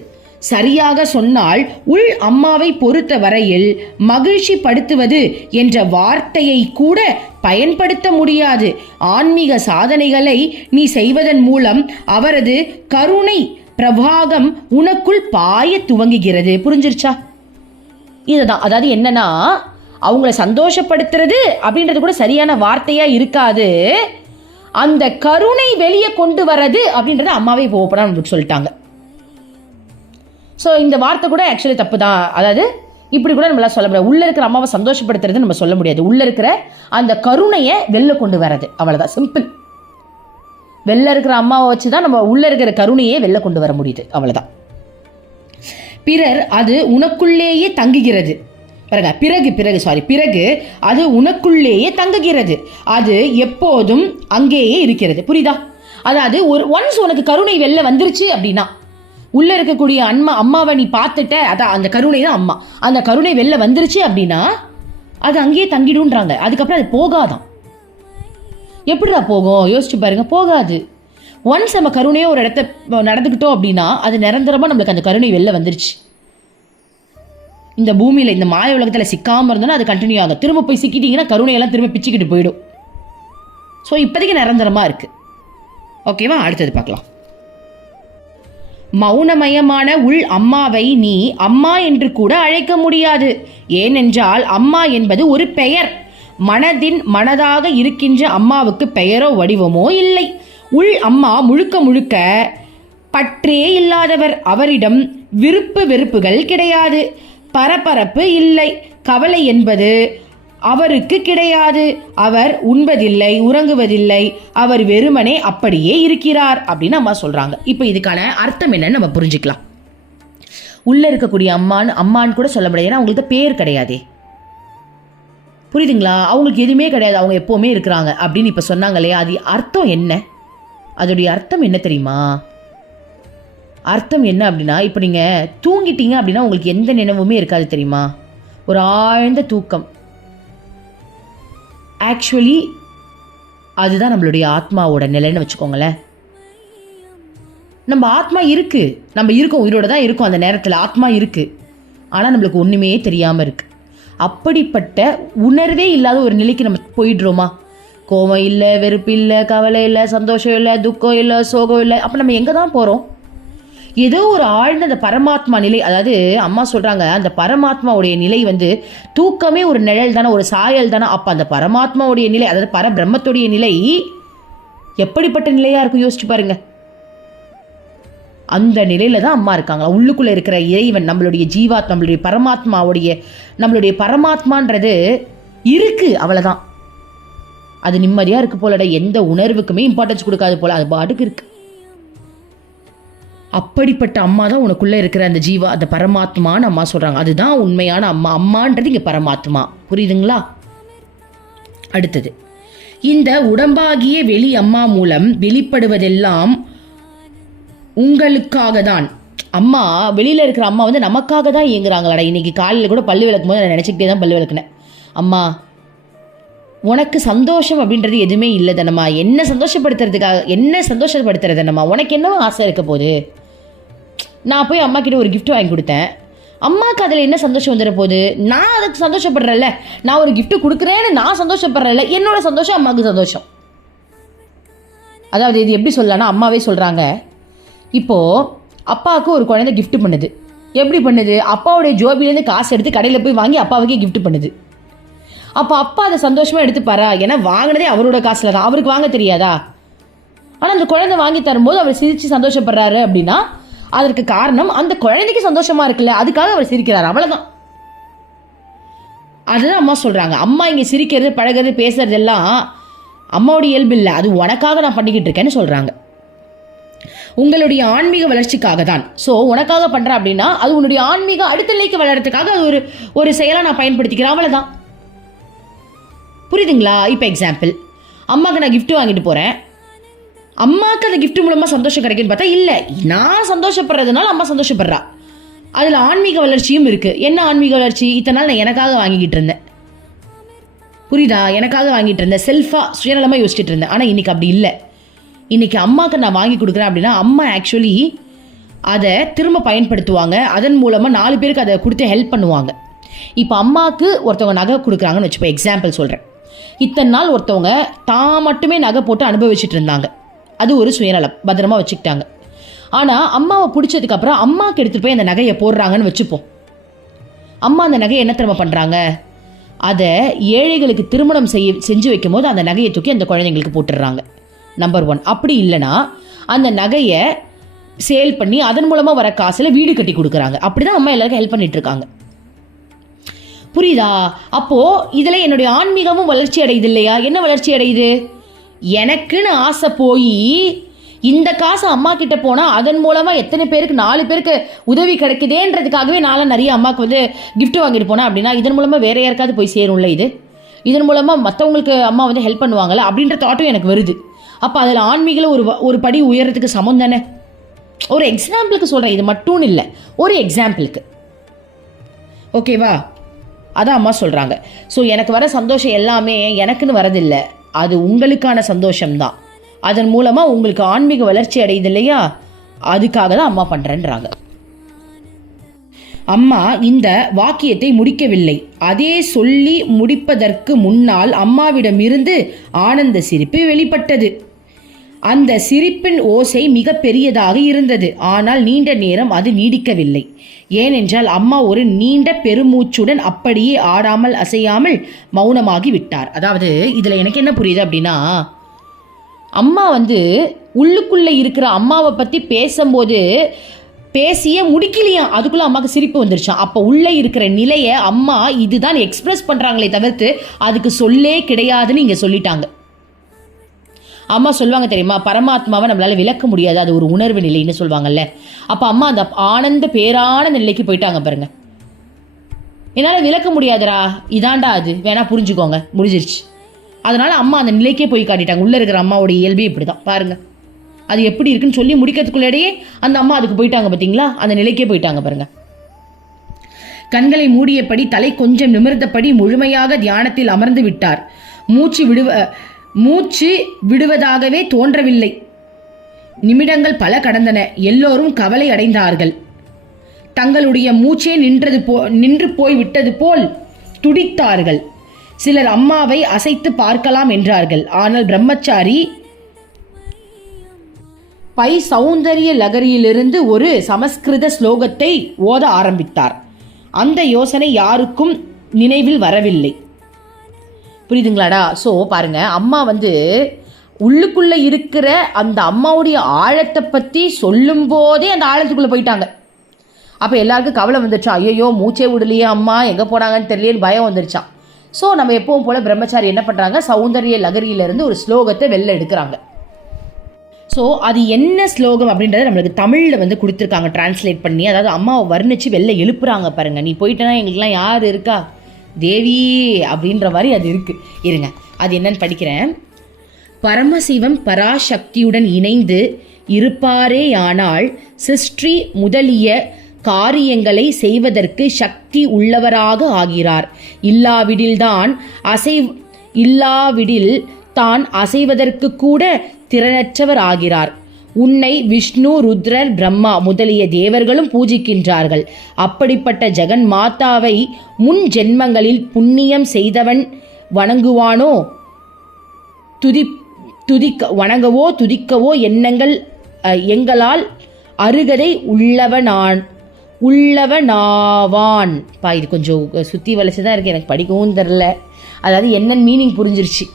சரியாக சொன்னால் உள் அம்மாவை பொறுத்த வரையில் மகிழ்ச்சி படுத்துவது என்ற வார்த்தையை கூட பயன்படுத்த முடியாது. ஆன்மீக சாதனைகளை நீ செய்வதன் மூலம் அவரது கருணை பிரபாகம் உனக்குள் பாய துவங்குகிறது. புரிஞ்சிருச்சா? இதுதான். அதாவது என்னன்னா, அவங்கள சந்தோஷப்படுத்துறது அப்படின்றது கூட சரியான வார்த்தையா இருக்காது. அந்த கருணை வெளியே கொண்டு வர்றது அப்படின்றத அம்மாவே இப்போ ஓப்பனா நமக்கு சொல்லிட்டாங்க. ஸோ இந்த வார்த்தை கூட ஆக்சுவலி தப்பு தான். அதாவது இப்படி கூட நம்மளால சொல்ல முடியாது. உள்ள இருக்கிற அம்மாவை சந்தோஷப்படுத்துறது நம்ம சொல்ல முடியாது. உள்ள இருக்கிற அந்த கருணையை வெளில கொண்டு வர்றது, அவ்வளவுதான், சிம்பிள். வெளில இருக்கிற அம்மாவை வச்சுதான் நம்ம உள்ள இருக்கிற கருணையை வெளில கொண்டு வர முடியுது, அவ்வளவுதான். பிறர் அது உனக்குள்ளேயே தங்குகிறது. பிறகு அது உனக்குள்ளேயே தங்குகிறது. அது எப்போதும் அங்கேயே இருக்கிறது. புரியுதா? அதாவது ஒன்ஸ் உனக்கு கருணை வெளில வந்துருச்சு அப்படின்னா, உள்ள இருக்கக்கூடிய அம்மாவை நீ பார்த்துட்ட, அதான் அந்த கருணை தான் அம்மா. அந்த கருணை வெளில வந்துருச்சு அப்படின்னா அது அங்கேயே தங்கிடும்ன்றாங்க. அதுக்கப்புறம் அது போகாதான். எப்படிடா போகும்? யோசிச்சு பாருங்க, போகாது. ஒன்ஸ் நம்ம கருணையோ ஒரு இடத்த நடந்துக்கிட்டோம் அப்படின்னா அது நிரந்தரமா நம்மளுக்கு அந்த கருணை வெளில வந்துருச்சு. இந்த பூமியில இந்த மாய உலகத்துல சிக்காம இருந்தோம்னா அது கண்டினியூ ஆகும். திரும்ப போய் சிக்கிட்டீங்கன்னா கருணையெல்லாம் திரும்ப பிச்சுக்கிட்டு போயிடும். ஸோ இப்போதைக்கு நிரந்தரமா இருக்கு. ஓகேவா? அடுத்தது பார்க்கலாம். மௌனமயமான உள் அம்மாவை நீ அம்மா என்று கூட அழைக்க முடியாது. ஏனென்றால் அம்மா என்பது ஒரு பெயர். மனதின் மனதாக இருக்கின்ற அம்மாவுக்கு பெயரோ வடிவமோ இல்லை. உள் அம்மா முழுக்க முழுக்க பற்றே இல்லாதவர். அவரிடம் விருப்பு வெறுப்புகள் கிடையாது. பரபரப்பு இல்லை. கவலை என்பது அவருக்கு கிடையாது. அவர் உண்பதில்லை, உறங்குவதில்லை. அவர் வெறுமனே அப்படியே இருக்கிறார் அப்படின்னு அம்மா சொல்றாங்க. இப்போ இதுக்கான அர்த்தம் என்னன்னு நம்ம புரிஞ்சுக்கலாம். உள்ள இருக்கக்கூடிய அம்மான்னு கூட சொல்ல முடியாது, ஏன்னா அவங்களுக்கு பேர் கிடையாதே. புரியுதுங்களா? அவங்களுக்கு எதுவுமே கிடையாது, அவங்க எப்போவுமே இருக்கிறாங்க அப்படின்னு இப்போ சொன்னாங்க இல்லையா? அது அர்த்தம் என்ன? அதோடைய அர்த்தம் என்ன தெரியுமா? அர்த்தம் என்ன அப்படின்னா, இப்போ நீங்கள் தூங்கிட்டீங்க அப்படின்னா உங்களுக்கு எந்த நினைவுமே இருக்காது தெரியுமா? ஒரு ஆழ்ந்த தூக்கம். ஆக்சுவலி அதுதான் நம்மளுடைய ஆத்மாவோட நிலைன்னு வச்சுக்கோங்களேன். நம்ம ஆத்மா இருக்குது, நம்ம இருக்கோம், உயிரோட தான் இருக்கோம். அந்த நேரத்தில் ஆத்மா இருக்குது, ஆனால் நம்மளுக்கு ஒன்றுமே தெரியாமல் இருக்குது. அப்படிப்பட்ட உணர்வே இல்லாத ஒரு நிலைக்கு நம்ம போயிடுறோமா? கோபம் இல்லை, வெறுப்பு இல்லை, கவலை இல்லை, சந்தோஷம் இல்லை, துக்கம் இல்லை, சோகம் இல்லை. அப்போ நம்ம எங்கே தான் போகிறோம்? ஏதோ ஒரு ஆழ்ந்த அந்த பரமாத்மா நிலை. அதாவது அம்மா சொல்கிறாங்க, அந்த பரமாத்மாவுடைய நிலை தூக்கமே ஒரு நிழல் தானே, ஒரு சாயல் தானே. அப்போ அந்த பரமாத்மாவுடைய நிலை, அதாவது பரபிரம்மத்துடைய நிலை எப்படிப்பட்ட நிலையாக இருக்கும் யோசிச்சு பாருங்க. அந்த நிலையில தான் அம்மா இருக்காங்க. உள்ளுக்குள்ளே இருக்கிற இறைவன், நம்மளுடைய ஜீவாத், நம்மளுடைய பரமாத்மான்றது இருக்கு, அவ்வளோதான். அது நிம்மதியாக இருக்கு போலட, எந்த உணர்வுக்குமே இம்பார்ட்டன்ஸ் கொடுக்காது போல, அது பாட்டுக்கு இருக்கு. அப்படிப்பட்ட அம்மா தான் உனக்குள்ளே இருக்கிற அந்த ஜீவா, அந்த பரமாத்மான்னு அம்மா சொல்கிறாங்க. அதுதான் உண்மையான அம்மா. அம்மான்றது இங்கே பரமாத்மா. புரியுதுங்களா? அடுத்தது, இந்த உடம்பாகிய வெளி அம்மா மூலம் வெளிப்படுவதெல்லாம் உங்களுக்காக தான். அம்மா வெளியில் இருக்கிற அம்மா நமக்காக தான் இயங்குறாங்களாடா. இன்னைக்கு காலையில் கூட பல்லு விளக்கும் போது நான் நினச்சிக்கிட்டே தான் பல்லு விளக்குனேன். அம்மா, உனக்கு சந்தோஷம் அப்படின்றது எதுவுமே இல்லை தானம்மா. என்ன சந்தோஷப்படுத்துறது தானம்மா? உனக்கு என்னவோ ஆசை இருக்க போது? நான் போய் அம்மா கிட்ட ஒரு கிஃப்ட் வாங்கி கொடுத்தேன், அம்மாவுக்கு அதில் என்ன சந்தோஷம் வந்துட போகுது? நான் அதுக்கு சந்தோஷப்படுறேன்ல, நான் ஒரு கிஃப்ட் கொடுக்குறேன்னு நான் சந்தோஷப்படுறேன்ல, என்னோட சந்தோஷம் அம்மாவுக்கு சந்தோஷம். அதாவது இது எப்படி சொல்லலாம்னா, அம்மாவே சொல்கிறாங்க, இப்போது அப்பாவுக்கு ஒரு குழந்தை கிஃப்ட் பண்ணுது. எப்படி பண்ணுது? அப்பாவுடைய ஜோபிலேருந்து காசு எடுத்து கடையில் போய் வாங்கி அப்பாவுக்கே கிஃப்ட் பண்ணுது. அப்போ அப்பா அதை சந்தோஷமாக எடுத்துப்பாரா? ஏன்னா வாங்கினதே அவரோட காசில் தான், அவருக்கு வாங்க தெரியாதா? ஆனால் அந்த குழந்தை வாங்கி தரும்போது அவர் சிரித்து சந்தோஷப்படுறாரு அப்படின்னா அதற்கு காரணம் அந்த குழந்தைக்கு சந்தோஷமாக இருக்குல்ல, அதுக்காக அவர் சிரிக்கிறார், அவ்வளோதான். அதுதான் அம்மா சொல்கிறாங்க. அம்மா இங்கே சிரிக்கிறது, பழகிறது, பேசுறது எல்லாம் அம்மாவோட இயல்பு இல்லை, அது உனக்காக நான் பண்ணிக்கிட்டு இருக்கேன்னு சொல்கிறாங்க. உங்களுடைய ஆன்மீக வளர்ச்சிக்காக தான். ஸோ உனக்காக பண்ணுறேன் அப்படின்னா அது உன்னுடைய ஆன்மீக அடுத்த நிலைக்கு வளர்கிறதுக்காக அது ஒரு செயலாக நான் பயன்படுத்திக்கிறேன், அவ்வளோதான். புரியுதுங்களா? இப்போ எக்ஸாம்பிள், அம்மாவுக்கு நான் கிஃப்ட் வாங்கிட்டு போகிறேன், அம்மாவுக்கு அந்த கிஃப்ட் மூலமாக சந்தோஷம் கிடைக்குன்னு பார்த்தா இல்லை, நான் சந்தோஷப்படுறதுனால அம்மா சந்தோஷப்படுறா. அதில் ஆன்மீக வளர்ச்சியும் இருக்குது. என்ன ஆன்மீக வளர்ச்சி? இத்தனை நாள் நான் எனக்காக வாங்கிக்கிட்டு இருந்தேன், புரியுதா? எனக்காக வாங்கிட்டு இருந்தேன், செல்ஃபாக சுயநலமாக யோசிச்சுட்டு இருந்தேன். ஆனால் இன்றைக்கி அப்படி இல்லை. இன்றைக்கி அம்மாவுக்கு நான் வாங்கி கொடுக்குறேன் அப்படின்னா அம்மா ஆக்சுவலி அதை திரும்ப பயன்படுத்துவாங்க, அதன் மூலமாக 4 பேருக்கு அதை கொடுத்து ஹெல்ப் பண்ணுவாங்க. இப்போ அம்மாவுக்கு ஒருத்தவங்க நகை கொடுக்குறாங்கன்னு வச்சுப்போ, எக்ஸாம்பிள் சொல்கிறேன். இத்தனை நாள் ஒருத்தவங்க தான் மட்டுமே நகை போட்டு அனுபவிச்சுட்டு இருந்தாங்க, அது ஒரு சுயநலம், பத்திரமா வச்சுக்கிட்டாங்க. ஆனால் அம்மாவை பிடிச்சதுக்கப்புறம் அம்மாவுக்கு எடுத்துகிட்டு போய் அந்த நகையை போடுறாங்கன்னு வச்சுப்போம். அம்மா அந்த நகையை என்ன திரும்ப பண்ணுறாங்க? அதை ஏழைகளுக்கு திருமணம் செஞ்சு வைக்கும் போது அந்த நகையை தூக்கி அந்த குழந்தைங்களுக்கு போட்டுடுறாங்க, நம்பர் 1. அப்படி இல்லைனா அந்த நகையை சேல் பண்ணி அதன் மூலமாக வர காசில் வீடு கட்டி கொடுக்குறாங்க. அப்படி தான் அம்மா எல்லாருக்கும் ஹெல்ப் பண்ணிட்டு இருக்காங்க, புரியுதா? அப்போது இதில் என்னுடைய ஆன்மீகமும் வளர்ச்சி அடையுது இல்லையா? என்ன வளர்ச்சி அடையுது? எனக்குன்னு ஆசை போய் இந்த காசு அம்மா கிட்ட போனால் அதன் மூலமாக எத்தனை பேருக்கு, 4 பேருக்கு உதவி கிடைக்குதேன்றதுக்காகவே நான் நிறைய அம்மாவுக்கு கிஃப்ட் வாங்கிட்டு போனேன் அப்படின்னா இதன் மூலமாக வேற யாருக்காவது போய் சேரும்ல, இதன் மூலமாக மற்றவங்களுக்கு அம்மா ஹெல்ப் பண்ணுவாங்கள்ல அப்படின்ற தாட்டும் எனக்கு வருது. அப்போ அதில் ஆன்மீகில் ஒரு படி உயர்றதுக்கு சமம் தானே. ஒரு எக்ஸாம்பிளுக்கு சொல்கிறேன், இது மட்டும் இல்லை, ஒரு எக்ஸாம்பிளுக்கு, ஓகேவா? அதான் அம்மா சொல்கிறாங்க. ஸோ எனக்கு வர சந்தோஷம் எல்லாமே எனக்குன்னு வரதில்லை, அது உங்களுக்கான சந்தோஷம்தான். அதன் மூலமாக உங்களுக்கு ஆன்மீக வளர்ச்சி அடையுது இல்லையா, அதுக்காக தான் அம்மா பண்ணுறேன்றாங்க. அம்மா இந்த வாக்கியத்தை முடிக்கவில்லை. அதே சொல்லி முடிப்பதற்கு முன்னால் அம்மாவிடமிருந்து ஆனந்த சிரிப்பு வெளிப்பட்டது. அந்த சிரிப்பின் ஓசை மிக பெரியதாக இருந்தது. ஆனால் நீண்ட நேரம் அது நீடிக்கவில்லை. ஏனென்றால் அம்மா ஒரு நீண்ட பெருமூச்சுடன் அப்படியே ஆடாமல் அசையாமல் மௌனமாகி விட்டார். அதாவது இதில் எனக்கு என்ன புரியுது அப்படின்னா, அம்மா உள்ளுக்குள்ளே இருக்கிற அம்மாவை பற்றி பேசும்போது பேசியே முடிக்கலையா, அதுக்குள்ளே அம்மாவுக்கு சிரிப்பு வந்துருச்சான். அப்போ உள்ளே இருக்கிற நிலையை அம்மா இதுதான் எக்ஸ்பிரஸ் பண்ணுறாங்களே தவிர்த்து அதுக்கு சொல்லே கிடையாதுன்னு இங்கே சொல்லிட்டாங்க. அம்மா சொல்லுவாங்க தெரியுமா, பரமாத்மாவை நம்மளால் விளக்க முடியாது, அது ஒரு உணர்வு நிலைன்னு சொல்லுவாங்கல்ல. அப்போ அம்மா அந்த ஆனந்த பேரானந்த நிலைக்கு போயிட்டாங்க பாருங்க. என்னால் விளக்க முடியாதுடா, இதாண்டா அது, வேணா புரிஞ்சுக்கோங்க, முடிஞ்சிருச்சு. அதனால் அம்மா அந்த நிலைக்கே போய் காட்டிட்டாங்க. உள்ளே இருக்கிற அம்மாவோட இயல்பே இப்படி தான் பாருங்க. அது எப்படி இருக்குன்னு சொல்லி முடிக்கிறதுக்குள்ளேயே அந்த அம்மா அதுக்கு போயிட்டாங்க பார்த்தீங்களா, அந்த நிலைக்கே போயிட்டாங்க பாருங்க. கண்களை மூடியபடி தலை கொஞ்சம் நிமிர்ந்தபடி முழுமையாக தியானத்தில் அமர்ந்து விட்டார். மூச்சு விடுவதாகவே தோன்றவில்லை. நிமிடங்கள் பல கடந்தன. எல்லோரும் கவலை அடைந்தார்கள். தங்களுடைய மூச்சே நின்று போய் விட்டது போல் துடித்தார்கள். சிலர் அம்மாவை அசைத்து பார்க்கலாம் என்றார்கள். ஆனால் பிரம்மச்சாரி பை சௌந்தரிய லகரியிலிருந்து ஒரு சமஸ்கிருத ஸ்லோகத்தை ஓத ஆரம்பித்தார். அந்த யோசனை யாருக்கும் நினைவில் வரவில்லை. புரியுதுங்களாடா? ஸோ பாருங்க, அம்மா உள்ளுக்குள்ளே இருக்கிற அந்த அம்மாவுடைய ஆழத்தை பற்றி சொல்லும் போதே அந்த ஆழத்துக்குள்ளே போயிட்டாங்க. அப்போ எல்லாருக்கும் கவலை வந்துருச்சா, ஐயோ மூச்சே விடலையே, அம்மா எங்கே போனாங்கன்னு தெரியலேன்னு பயம் வந்துருச்சான். ஸோ நம்ம எப்பவும் போல் பிரம்மச்சாரி என்ன பண்ணுறாங்க, சௌந்தரிய லகரியிலேருந்து ஒரு ஸ்லோகத்தை வெளில எடுக்கிறாங்க. ஸோ அது என்ன ஸ்லோகம் அப்படின்றத நம்மளுக்கு தமிழில் கொடுத்துருக்காங்க டிரான்ஸ்லேட் பண்ணி. அதாவது அம்மாவை வர்ணித்து வெளில எழுப்புறாங்க பாருங்கள். நீ போயிட்டேன்னா எங்களுக்கெல்லாம் யார் இருக்கா, தேவி அப்படின்ற மாதிரி அது இருக்குது. இருங்க, அது என்னன்னு படிக்கிறேன். பரமசிவம் பராசக்தியுடன் இணைந்து இருப்பாரேயானால் சிருஷ்டி முதலிய காரியங்களை செய்வதற்கு சக்தி உள்ளவராக ஆகிறார். இல்லாவிடில் தான் அசைவதற்கு கூட திறனற்றவர் ஆகிறார். உன்னை விஷ்ணு, ருத்ரர், பிரம்மா முதலிய தேவர்களும் பூஜிக்கின்றார்கள். அப்படிப்பட்ட ஜெகன் மாதாவை முன் ஜென்மங்களில் புண்ணியம் செய்தவன் வணங்குவானோ, வணங்கவோ துதிக்கவோ எங்களால் அருகதை உள்ளவனாவான். இது கொஞ்சம் சுற்றி வளைச்சுதான் இருக்கு, எனக்கு படிக்கவும் தெரில. அதாவது என்னன்னு மீனிங் புரிஞ்சிருச்சு.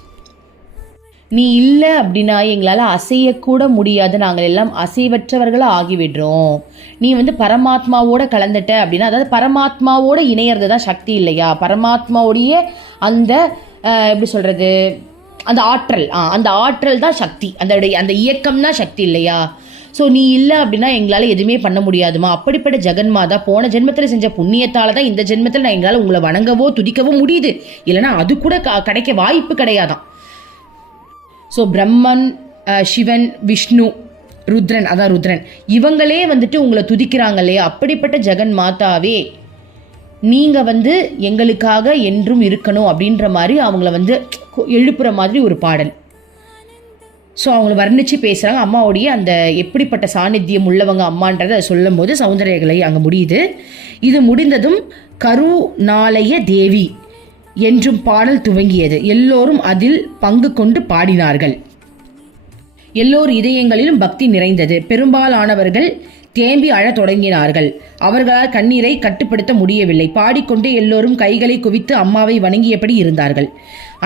நீ இல்லை அப்படின்னா எங்களால் அசையக்கூட முடியாது, நாங்கள் எல்லாம் அசைவற்றவர்களாக ஆகிவிடுறோம். நீ பரமாத்மாவோட கலந்துட்ட அப்படின்னா, அதாவது பரமாத்மாவோட இணையிறது தான் சக்தி இல்லையா, பரமாத்மாவோடைய அந்த எப்படி சொல்கிறது, அந்த ஆற்றல் தான் சக்தி, அந்த இயக்கம் தான் சக்தி இல்லையா. ஸோ நீ இல்லை அப்படின்னா எங்களால் எதுவுமே பண்ண முடியாதுமா. அப்படிப்பட்ட ஜெகன்மாதா போன ஜென்மத்தில் செஞ்ச புண்ணியத்தால் தான் இந்த ஜென்மத்தில் நான் எங்களால் உங்களை வணங்கவோ துதிக்கவோ முடியுது, இல்லைனா அது கூட கிடைக்க வாய்ப்பு கிடையாதான். ஸோ பிரம்மன், சிவன், விஷ்ணு, ருத்ரன், அதான் ருத்ரன், இவங்களே உங்களை துதிக்கிறாங்க இல்லையா. அப்படிப்பட்ட ஜெகன் மாதாவே நீங்கள் எங்களுக்காக என்றும் இருக்கணும் அப்படின்ற மாதிரி அவங்கள எழுப்புற மாதிரி ஒரு பாடல். ஸோ அவங்கள வர்ணித்து பேசுகிறாங்க. அம்மாவுடைய அந்த எப்படிப்பட்ட சாநித்தியம் உள்ளவங்க அம்மான்றதை அதை சொல்லும் போது சௌந்தர்யகலை அங்கே முடியுது. இது முடிந்ததும் கருணாலய தேவி என்றும் பாடல் துவங்கியது. எல்லோரும் அதில் பங்கு கொண்டு பாடினார்கள். எல்லோர் இதயங்களிலும் பக்தி நிறைந்தது. பெரும்பாலானவர்கள் தேம்பி அழத் தொடங்கினார்கள். அவர்களால் கண்ணீரை கட்டுப்படுத்த முடியவில்லை. பாடிக்கொண்டே எல்லோரும் கைகளை குவித்து அம்மாவை வணங்கியபடி இருந்தார்கள்.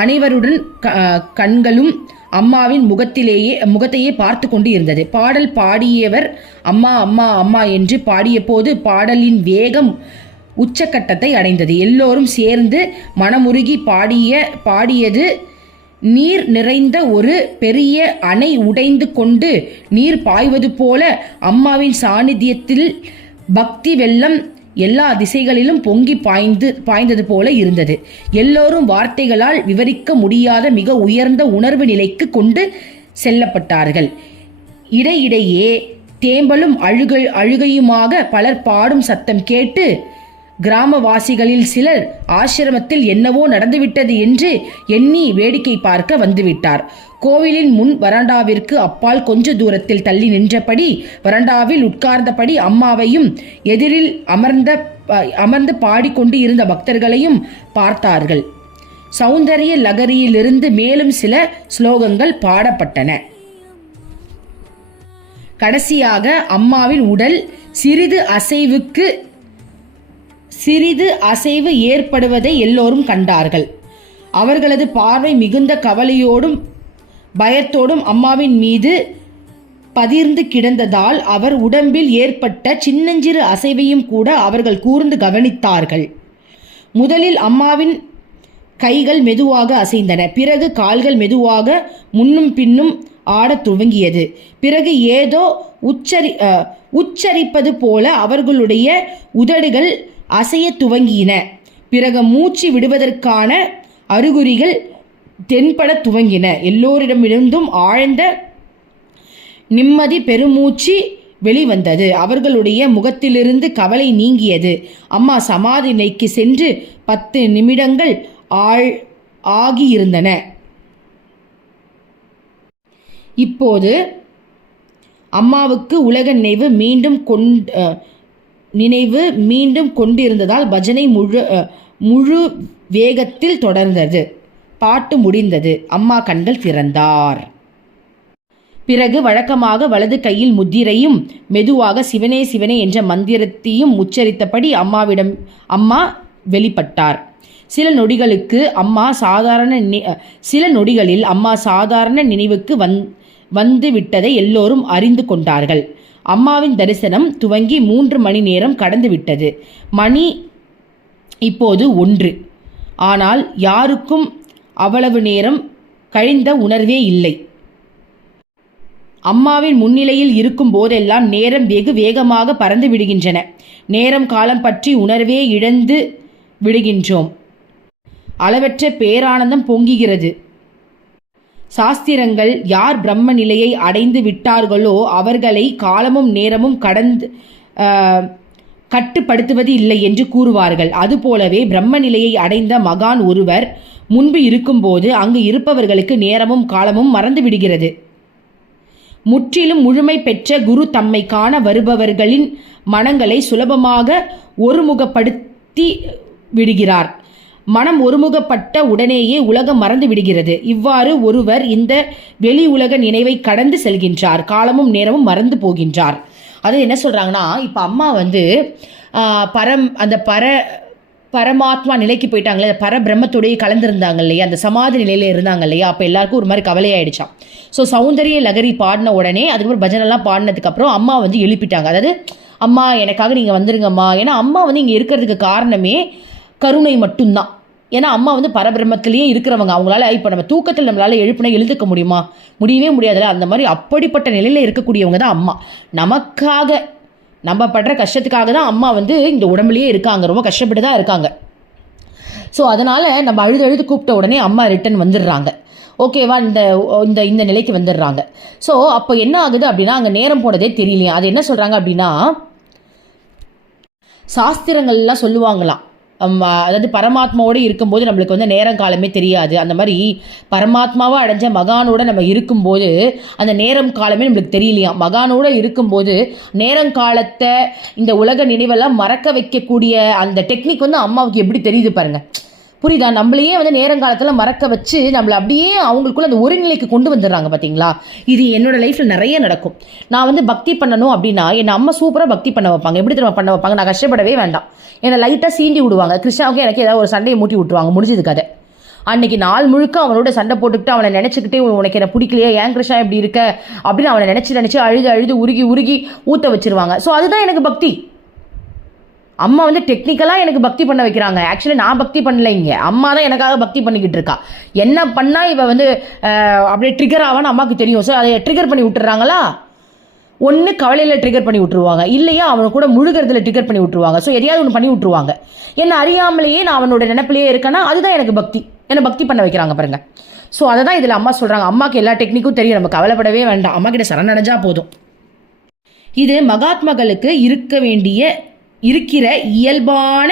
அனைவருடன் கண்களும் அம்மாவின் முகத்தையே பார்த்து கொண்டு இருந்தது. பாடல் பாடியவர் அம்மா அம்மா அம்மா என்று பாடிய போது பாடலின் வேகம் உச்சக்கட்டத்தை அடைந்தது. எல்லோரும் சேர்ந்து மனமுருகி பாடியது நீர் நிறைந்த ஒரு பெரிய அணை உடைந்து கொண்டு நீர் பாய்வது போல அம்மாவின் சாநித்தியத்தில் பக்தி வெள்ளம் எல்லா திசைகளிலும் பொங்கி பாய்ந்தது போல இருந்தது. எல்லோரும் வார்த்தைகளால் விவரிக்க முடியாத மிக உயர்ந்த உணர்வு நிலைக்கு கொண்டு செல்லப்பட்டார்கள். இடையிடையே தேம்பலும் அழுகையுமாக பலர் பாடும் சத்தம் கேட்டு கிராமவாசிகளில் சிலர் ஆசிரமத்தில் என்னவோ நடந்துவிட்டது என்று எண்ணி வேடிக்கை பார்க்க வந்துவிட்டார். கோவிலின் முன் வராண்டாவிற்கு அப்பால் கொஞ்ச தூரத்தில் தள்ளி நின்றபடி வராண்டாவில் உட்கார்ந்தபடி அம்மாவையும் எதிரில் அமர்ந்து பாடிக்கொண்டு இருந்த பக்தர்களையும் பார்த்தார்கள். சௌந்தரிய லகரியிலிருந்து மேலும் சில ஸ்லோகங்கள் பாடப்பட்டன. கடைசியாக அம்மாவின் உடல் சிறிது அசைவு ஏற்படுவதை எல்லோரும் கண்டார்கள். அவர்களது பார்வை மிகுந்த கவலையோடும் பயத்தோடும் அம்மாவின் மீது பதிர்ந்து கிடந்ததால் அவர் உடம்பில் ஏற்பட்ட சின்னஞ்சிறு அசைவையும் கூட அவர்கள் கூர்ந்து கவனித்தார்கள். முதலில் அம்மாவின் கைகள் மெதுவாக அசைந்தன. பிறகு கால்கள் மெதுவாக முன்னும் பின்னும் ஆடத் துவங்கியது. பிறகு ஏதோ உச்சரிப்பது போல அவர்களுடைய உதடுகள் அசைய துவங்கின. பிறகு மூச்சு விடுவதற்கான அறிகுறிகள் தென்பட துவங்கின. எல்லோரிடமிருந்தும் ஆழ்ந்த நிம்மதி பெருமூச்சு வெளிவந்தது. அவர்களுடைய முகத்திலிருந்து கவலை நீங்கியது. அம்மா சமாதி நிலைக்கு சென்று 10 நிமிடங்கள் ஆகியிருந்தன. இப்போது அம்மாவுக்கு உலக நினைவு மீண்டும் கொண்டிருந்ததால் பஜனை முழு வேகத்தில் தொடர்ந்தது. பாட்டு முடிந்தது. அம்மா கண்கள் திறந்தார். பிறகு வழக்கமாக வலது கையில் முத்திரையும் மெதுவாக சிவனே சிவனே என்ற மந்திரத்தையும் உச்சரித்தபடி அம்மா வெளிப்பட்டார். சில நொடிகளில் அம்மா சாதாரண நினைவுக்கு வந்து விட்டதை எல்லோரும் அறிந்து கொண்டார்கள். அம்மாவின் தரிசனம் துவங்கி 3 மணி நேரம் கடந்து விட்டது. மணி இப்போது 1. ஆனால் யாருக்கும் அவ்வளவு நேரம் கழிந்த உணர்வே இல்லை. அம்மாவின் முன்னிலையில் இருக்கும் போதெல்லாம் நேரம் வெகு வேகமாக பறந்து விடுகின்றன. நேரம் காலம் பற்றி உணர்வே இழந்து விடுகின்றோம். அளவற்ற பேரானந்தம் பொங்குகிறது. சாஸ்திரங்கள் யார் பிரம்ம நிலையை அடைந்து விட்டார்களோ அவர்களை காலமும் நேரமும் கட்டுப்படுத்துவது இல்லை என்று கூறுவார்கள். அதுபோலவே பிரம்ம நிலையை அடைந்த மகான் ஒருவர் முன்பு இருக்கும்போது அங்கு இருப்பவர்களுக்கு நேரமும் காலமும் மறந்து விடுகிறது. முற்றிலும் முழுமை பெற்ற குரு தம்மை காண வருபவர்களின் மனங்களை சுலபமாக ஒருமுகப்படுத்தி விடுகிறார். மனம் ஒருமுகப்பட்ட உடனேயே உலகம் மறந்து விடுகிறது. இவ்வாறு ஒருவர் இந்த வெளி உலக நினைவை கடந்து செல்கின்றார். காலமும் நேரமும் மறந்து போகின்றார். அது என்ன சொல்கிறாங்கன்னா, இப்போ அம்மா பரமாத்மா நிலைக்கு போயிட்டாங்களே, பரபிரம்மத்தோடையே கலந்துருந்தாங்க இல்லையா, அந்த சமாதி நிலையில் இருந்தாங்க இல்லையா, அப்போ எல்லாருக்கும் ஒரு மாதிரி கவலையாயிடுச்சான். ஸோ சௌந்தரிய லகரி பாடின உடனே அதுக்கப்புறம் பஜனெல்லாம் பாடினதுக்கப்புறம் அம்மா எழுப்பிட்டாங்க. அதாவது அம்மா எனக்காக நீங்கள் வந்துருங்கம்மா. ஏன்னா அம்மா இங்கே இருக்கிறதுக்கு காரணமே கருணை மட்டும்தான். ஏன்னா அம்மா பரபிரம்மத்திலேயே இருக்கிறவங்க. அவங்களால இப்போ நம்ம தூக்கத்தில் நம்மளால் எழுப்பினா எழுதுக்க முடியுமா? முடியவே முடியாதுல்ல. அந்த மாதிரி அப்படிப்பட்ட நிலையில் இருக்கக்கூடியவங்க தான் அம்மா. நமக்காக நம்ம படுற கஷ்டத்துக்காக தான் அம்மா இந்த உடம்புலேயே இருக்காங்க. ரொம்ப கஷ்டப்பட்டு தான் இருக்காங்க. ஸோ அதனால் நம்ம அழுது கூப்பிட்ட உடனே அம்மா ரிட்டன் வந்துடுறாங்க. ஓகேவா, இந்த நிலைக்கு வந்துடுறாங்க. ஸோ அப்போ என்ன ஆகுது அப்படின்னா, அங்கே நேரம் போனதே தெரியலையா. அது என்ன சொல்கிறாங்க அப்படின்னா, சாஸ்திரங்கள்லாம் சொல்லுவாங்களாம், அதாவது பரமாத்மாவோடு இருக்கும்போது நம்மளுக்கு நேரம் காலமே தெரியாது. அந்த மாதிரி பரமாத்மாவை அடைஞ்ச மகானோட நம்ம இருக்கும்போது அந்த நேரம் காலமே நம்மளுக்கு தெரியலையா. மகானோட இருக்கும்போது நேரங்காலத்தை இந்த உலக நினைவெல்லாம் மறக்க வைக்கக்கூடிய அந்த டெக்னிக் அம்மாவுக்கு எப்படி தெரியுது பாருங்க. புரியுதா? நம்மளையே நேரங்காலத்தில் மறக்க வச்சு நம்மளை அப்படியே அவங்களுக்குள்ள அந்த ஒரு நிலைக்கு கொண்டு வந்துடுறாங்க. பார்த்தீங்களா? இது என்னோட லைஃப்பில் நிறைய நடக்கும். நான் பக்தி பண்ணணும் அப்படின்னா என்னை அம்மா சூப்பராக பக்தி பண்ண வைப்பாங்க. எப்படி தெரியுமா பண்ண வைப்பாங்க? நான் கஷ்டப்படவே வேண்டாம். என்னை லைட்டாக சீண்டி விடுவாங்க. கிருஷ்ணாவுக்கு எனக்கு ஏதாவது ஒரு சண்டையை மூட்டி விட்டுருவாங்க. முடிஞ்சது கதை. அன்னைக்கு நாள் முழுக்க அவனோட சண்டை போட்டுக்கிட்டு அவனை நினச்சிக்கிட்டே, உனக்கு என்ன பிடிக்கலையே, ஏன் கிருஷ்ணா இப்படி இருக்க அப்படின்னு அவனை நினச்சி அழுது உருகி ஊற்ற வச்சிருவாங்க. ஸோ அதுதான் எனக்கு பக்தி. அம்மா டெக்னிக்கலாக எனக்கு பக்தி பண்ண வைக்கிறாங்க. ஆக்சுவலி நான் பக்தி பண்ணல, இங்கே அம்மா தான் எனக்காக பக்தி பண்ணிக்கிட்டு இருக்கா. என்ன பண்ணால் இவ அப்படியே ட்ரிகர் ஆவான்னு அம்மாவுக்கு தெரியும். ஸோ அதை ட்ரிகர் பண்ணி விட்டுறாங்களா? ஒன்று கவலையில் ட்ரிகர் பண்ணி விட்டுருவாங்க, இல்லையா அவனை கூட முழுகிறதுல ட்ரிகர் பண்ணி விட்டுருவாங்க. ஸோ எதையாவது ஒன்று பண்ணி விட்டுருவாங்க. என்ன அறியாமலேயே நான் அவனோட நினைப்பிலேயே இருக்கேன்னா அதுதான் எனக்கு பக்தி. என்னை பக்தி பண்ண வைக்கிறாங்க பாருங்க. ஸோ அதை தான் இதில் அம்மா சொல்கிறாங்க. அம்மாவுக்கு எல்லா டெக்னிக்கும் தெரியும், நம்ம கவலைப்படவே வேண்டாம், அம்மா கிட்ட சரணடைஞ்சா போதும். இது மகாத்மாக்களுக்கு இருக்கிற இயல்பான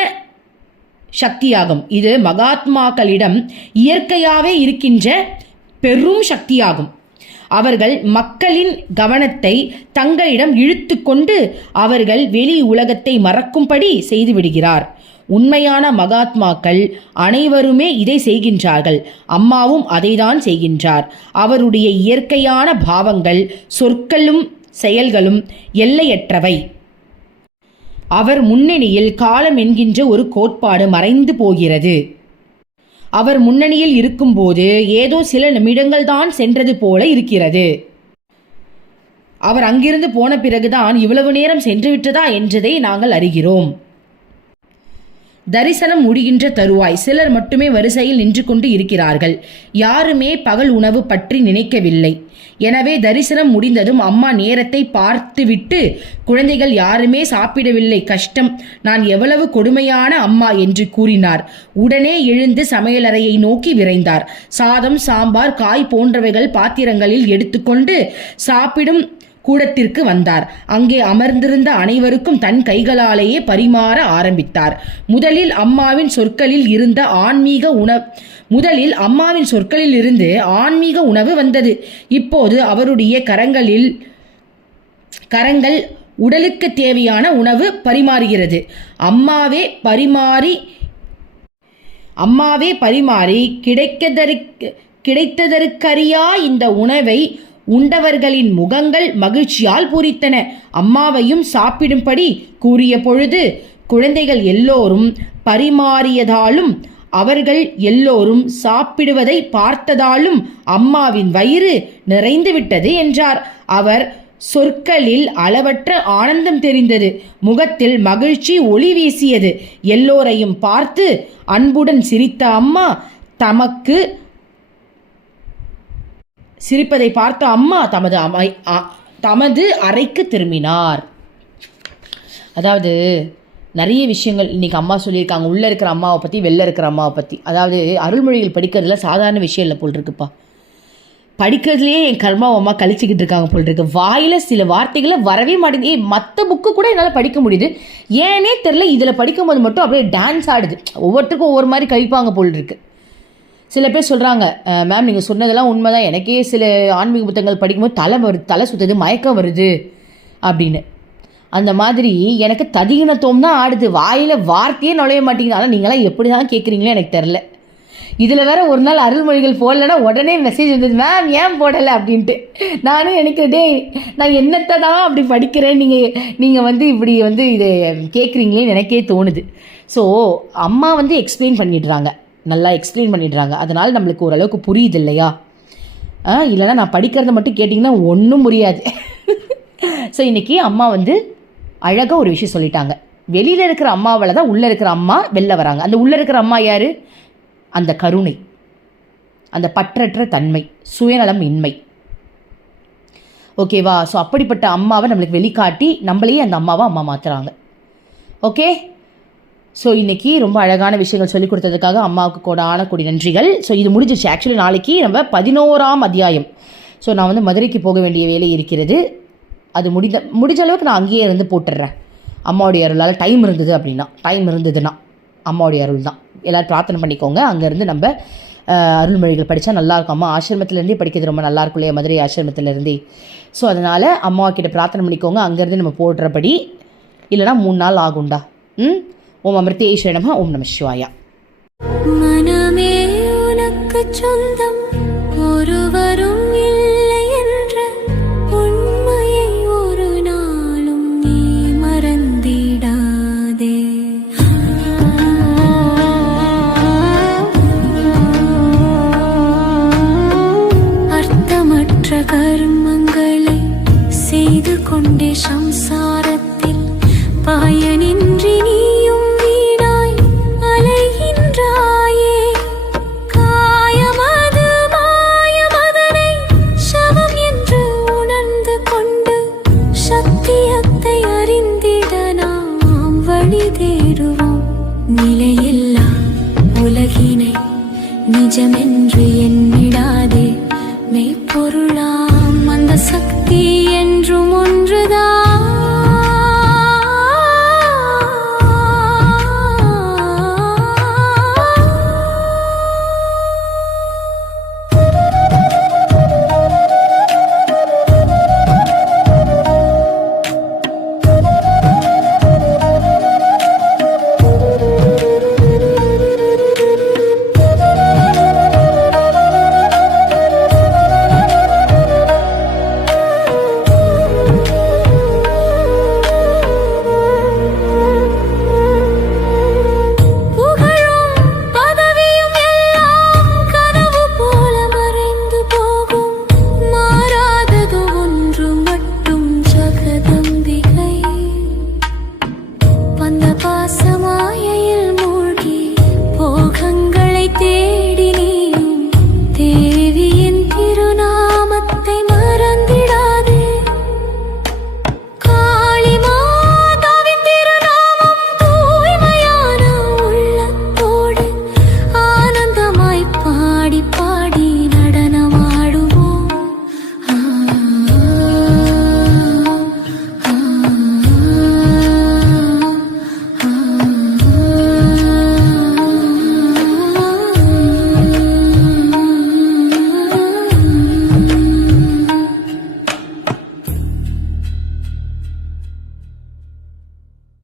சக்தியாகும். இது மகாத்மாக்களிடம் இயற்கையாகவே இருக்கின்ற பெரும் சக்தியாகும். அவர்கள் மக்களின் கவனத்தை தங்களிடம் இழுத்து கொண்டு அவர்கள் வெளி உலகத்தை மறக்கும்படி செய்து விடுகிறார். உண்மையான மகாத்மாக்கள் அனைவருமே இதை செய்கின்றார்கள். அம்மாவும் அதைதான் செய்கின்றார். அவருடைய இயற்கையான பாவங்கள் சொற்களும் செயல்களும் எல்லையற்றவை. அவர் முன்னணியில் காலம் என்கின்ற ஒரு கோட்பாடு மறைந்து போகிறது. அவர் முன்னணியில் இருக்கும்போது ஏதோ சில நிமிடங்கள் தான் சென்றது போல இருக்கிறது. அவர் அங்கிருந்து போன பிறகுதான் இவ்வளவு நேரம் சென்றுவிட்டதா என்றதை நாங்கள் அறிகிறோம். தரிசனம் முடிகின்ற தருவாய் சிலர் மட்டுமே வரிசையில் நின்று கொண்டு இருக்கிறார்கள். யாருமே பகல் உணவு பற்றி நினைக்கவில்லை. எனவே தரிசனம் முடிந்ததும் அம்மா நேரத்தை பார்த்துவிட்டு, குழந்தைகள் யாருமே சாப்பிடவில்லை, கஷ்டம், நான் எவ்வளவு கொடுமையான அம்மா என்று கூறினார். உடனே எழுந்து சமையலறையை நோக்கி விரைந்தார். சாதம், சாம்பார், காய் போன்றவைகள் பாத்திரங்களில் எடுத்துக்கொண்டு சாப்பிடும் கூடத்திற்கு வந்தார். அங்கே அமர்ந்திருந்த அனைவருக்கும் தன் கைகளாலேயே பரிமாற ஆரம்பித்தார். முதலில் அம்மாவின் சொற்களில் இருந்து ஆன்மீக உணவு வந்தது. இப்போது அவருடைய கரங்கள் உடலுக்கு தேவையான உணவு பரிமாறுகிறது. அம்மாவே பரிமாறி கிடைத்ததற்கரியா இந்த உணவை உண்டவர்களின் முகங்கள் மகிழ்ச்சியால் பூரித்தன. அம்மாவையும் சாப்பிடும்படி கூறிய பொழுது குழந்தைகள் எல்லோரும் பரிமாறியதாலும் அவர்கள் எல்லோரும் சாப்பிடுவதை பார்த்ததாலும் அம்மாவின் வயிறு நிறைந்துவிட்டது என்றார். அவர் சொற்களில் அளவற்ற ஆனந்தம் தெரிந்தது. முகத்தில் மகிழ்ச்சி ஒளி வீசியது. எல்லோரையும் பார்த்து அன்புடன் சிரித்த அம்மா சிரிப்பதை பார்த்த அம்மா தமது அறைக்கு திரும்பினார். அதாவது நிறைய விஷயங்கள் இன்றைக்கி அம்மா சொல்லியிருக்காங்க, உள்ளே இருக்கிற அம்மாவை பற்றி, வெளில இருக்கிற அம்மாவை பற்றி. அதாவது அருள்மொழிகள் படிக்கிறதுல சாதாரண விஷயம் இல்லை போல் இருக்குப்பா. படிக்கிறதுலேயே என் கர்மாவை அம்மா கழிச்சிக்கிட்டு இருக்காங்க போல் இருக்கு. வாயில் சில வார்த்தைகளை வரவே மாட்டேங்குது. மற்ற புக்கு கூட என்னால் படிக்க முடியுது, ஏனே தெரில இதில் படிக்கும்போது மட்டும் அப்படியே டான்ஸ் ஆடுது. ஒவ்வொருத்தருக்கும் ஒவ்வொரு மாதிரி கழிப்பாங்க போல் இருக்கு. சில பேர் சொல்கிறாங்க, மேம் நீங்கள் சொன்னதெல்லாம் உண்மைதான், எனக்கே சில ஆன்மீக புத்தகங்கள் படிக்கும்போது தலை சுற்றுது, மயக்கம் வருது அப்படின்னு. அந்த மாதிரி எனக்கு ததிகினத்துவம் தான் ஆடுது, வாயில் வார்த்தையே நுழைய மாட்டேங்குது. ஆனால் நீங்களாம் எப்படி தான் கேட்குறீங்களோ எனக்கு தெரில. இதில் வேற ஒரு நாள் அருள்மொழிகள் போடலைன்னா உடனே மெசேஜ் வந்தது, மேம் ஏன் போடலை அப்படின்ட்டு. நானும் எனக்கு நான் என்னத்தை தான் அப்படி படிக்கிறேன், நீங்கள் இப்படி இதை கேட்குறீங்களேன்னு எனக்கே தோணுது. ஸோ அம்மா எக்ஸ்பிளைன் பண்ணிடுறாங்க, நல்லா எக்ஸ்பிளைன் பண்ணிடுறாங்க. அதனால் நம்மளுக்கு ஓரளவுக்கு புரியுது இல்லையா? இல்லைனா நான் படிக்கிறத மட்டும் கேட்டிங்கன்னா ஒன்றும் புரியாது. ஸோ இன்றைக்கி அம்மா அழகாக ஒரு விஷயம் சொல்லிட்டாங்க. வெளியில் இருக்கிற அம்மாவில் தான் உள்ளே இருக்கிற அம்மா வெளில வராங்க. அந்த உள்ளே இருக்கிற அம்மா யார்? அந்த கருணை, அந்த பற்றற்ற தன்மை, சுயநலம் இன்மை. ஓகேவா? ஸோ அப்படிப்பட்ட அம்மாவை நம்மளுக்கு வெளிக்காட்டி நம்மளையே அந்த அம்மாவை அம்மா மாற்றுறாங்க. ஓகே, ஸோ இன்றைக்கி ரொம்ப அழகான விஷயங்கள் சொல்லிக் கொடுத்ததுக்காக அம்மாவுக்கு கோடி நன்றிகள். ஸோ இது முடிஞ்சிச்சு. ஆக்சுவலி நாளைக்கு நம்ம 11ஆம் அத்தியாயம். ஸோ நான் மதுரைக்கு போக வேண்டிய வேலை இருக்கிறது. அது முடிஞ்ச அளவுக்கு நான் அங்கேயே இருந்து போட்டுடுறேன். அம்மாவுடைய அருளால் டைம் இருந்ததுன்னா அம்மாவுடைய அருள் தான். எல்லோரும் பிரார்த்தனை பண்ணிக்கோங்க. அங்கேருந்து நம்ம அருள்மொழிகள் படித்தா நல்லாயிருக்கும். அம்மா ஆசிரமத்திலேருந்தே படிக்கிறது ரொம்ப நல்லாயிருக்கும் இல்லையா, மதுரை ஆசிரமத்திலேருந்தே. ஸோ அதனால் அம்மாவை கிட்ட பிரார்த்தனை பண்ணிக்கோங்க. அங்கேருந்து நம்ம போடுறபடி, இல்லைனா 3 நாள் ஆகும்டா. ஓம் அமிர்தேஸ்வர நமः. ஓம் நம சிவாயா. மனமே உனக்கு சொந்தம், ஒருவரும் இல்லை என்ற உண்மையை ஒரு நாளும் நீ மறந்திடாதே. அர்த்தமற்ற கர்மங்களை செய்து கொண்டே சம்சாரத்தில் பயனின்றி நீயும் வீணாய் அலைகின்றாயே. காயமது மாயமதனை சவம் என்று உணர்ந்து கொண்டு சத்தியத்தை அறிந்திட நாம் வழி தேடுவோம். நிலையில்லா உலகினை நிஜமென்று எண்ணி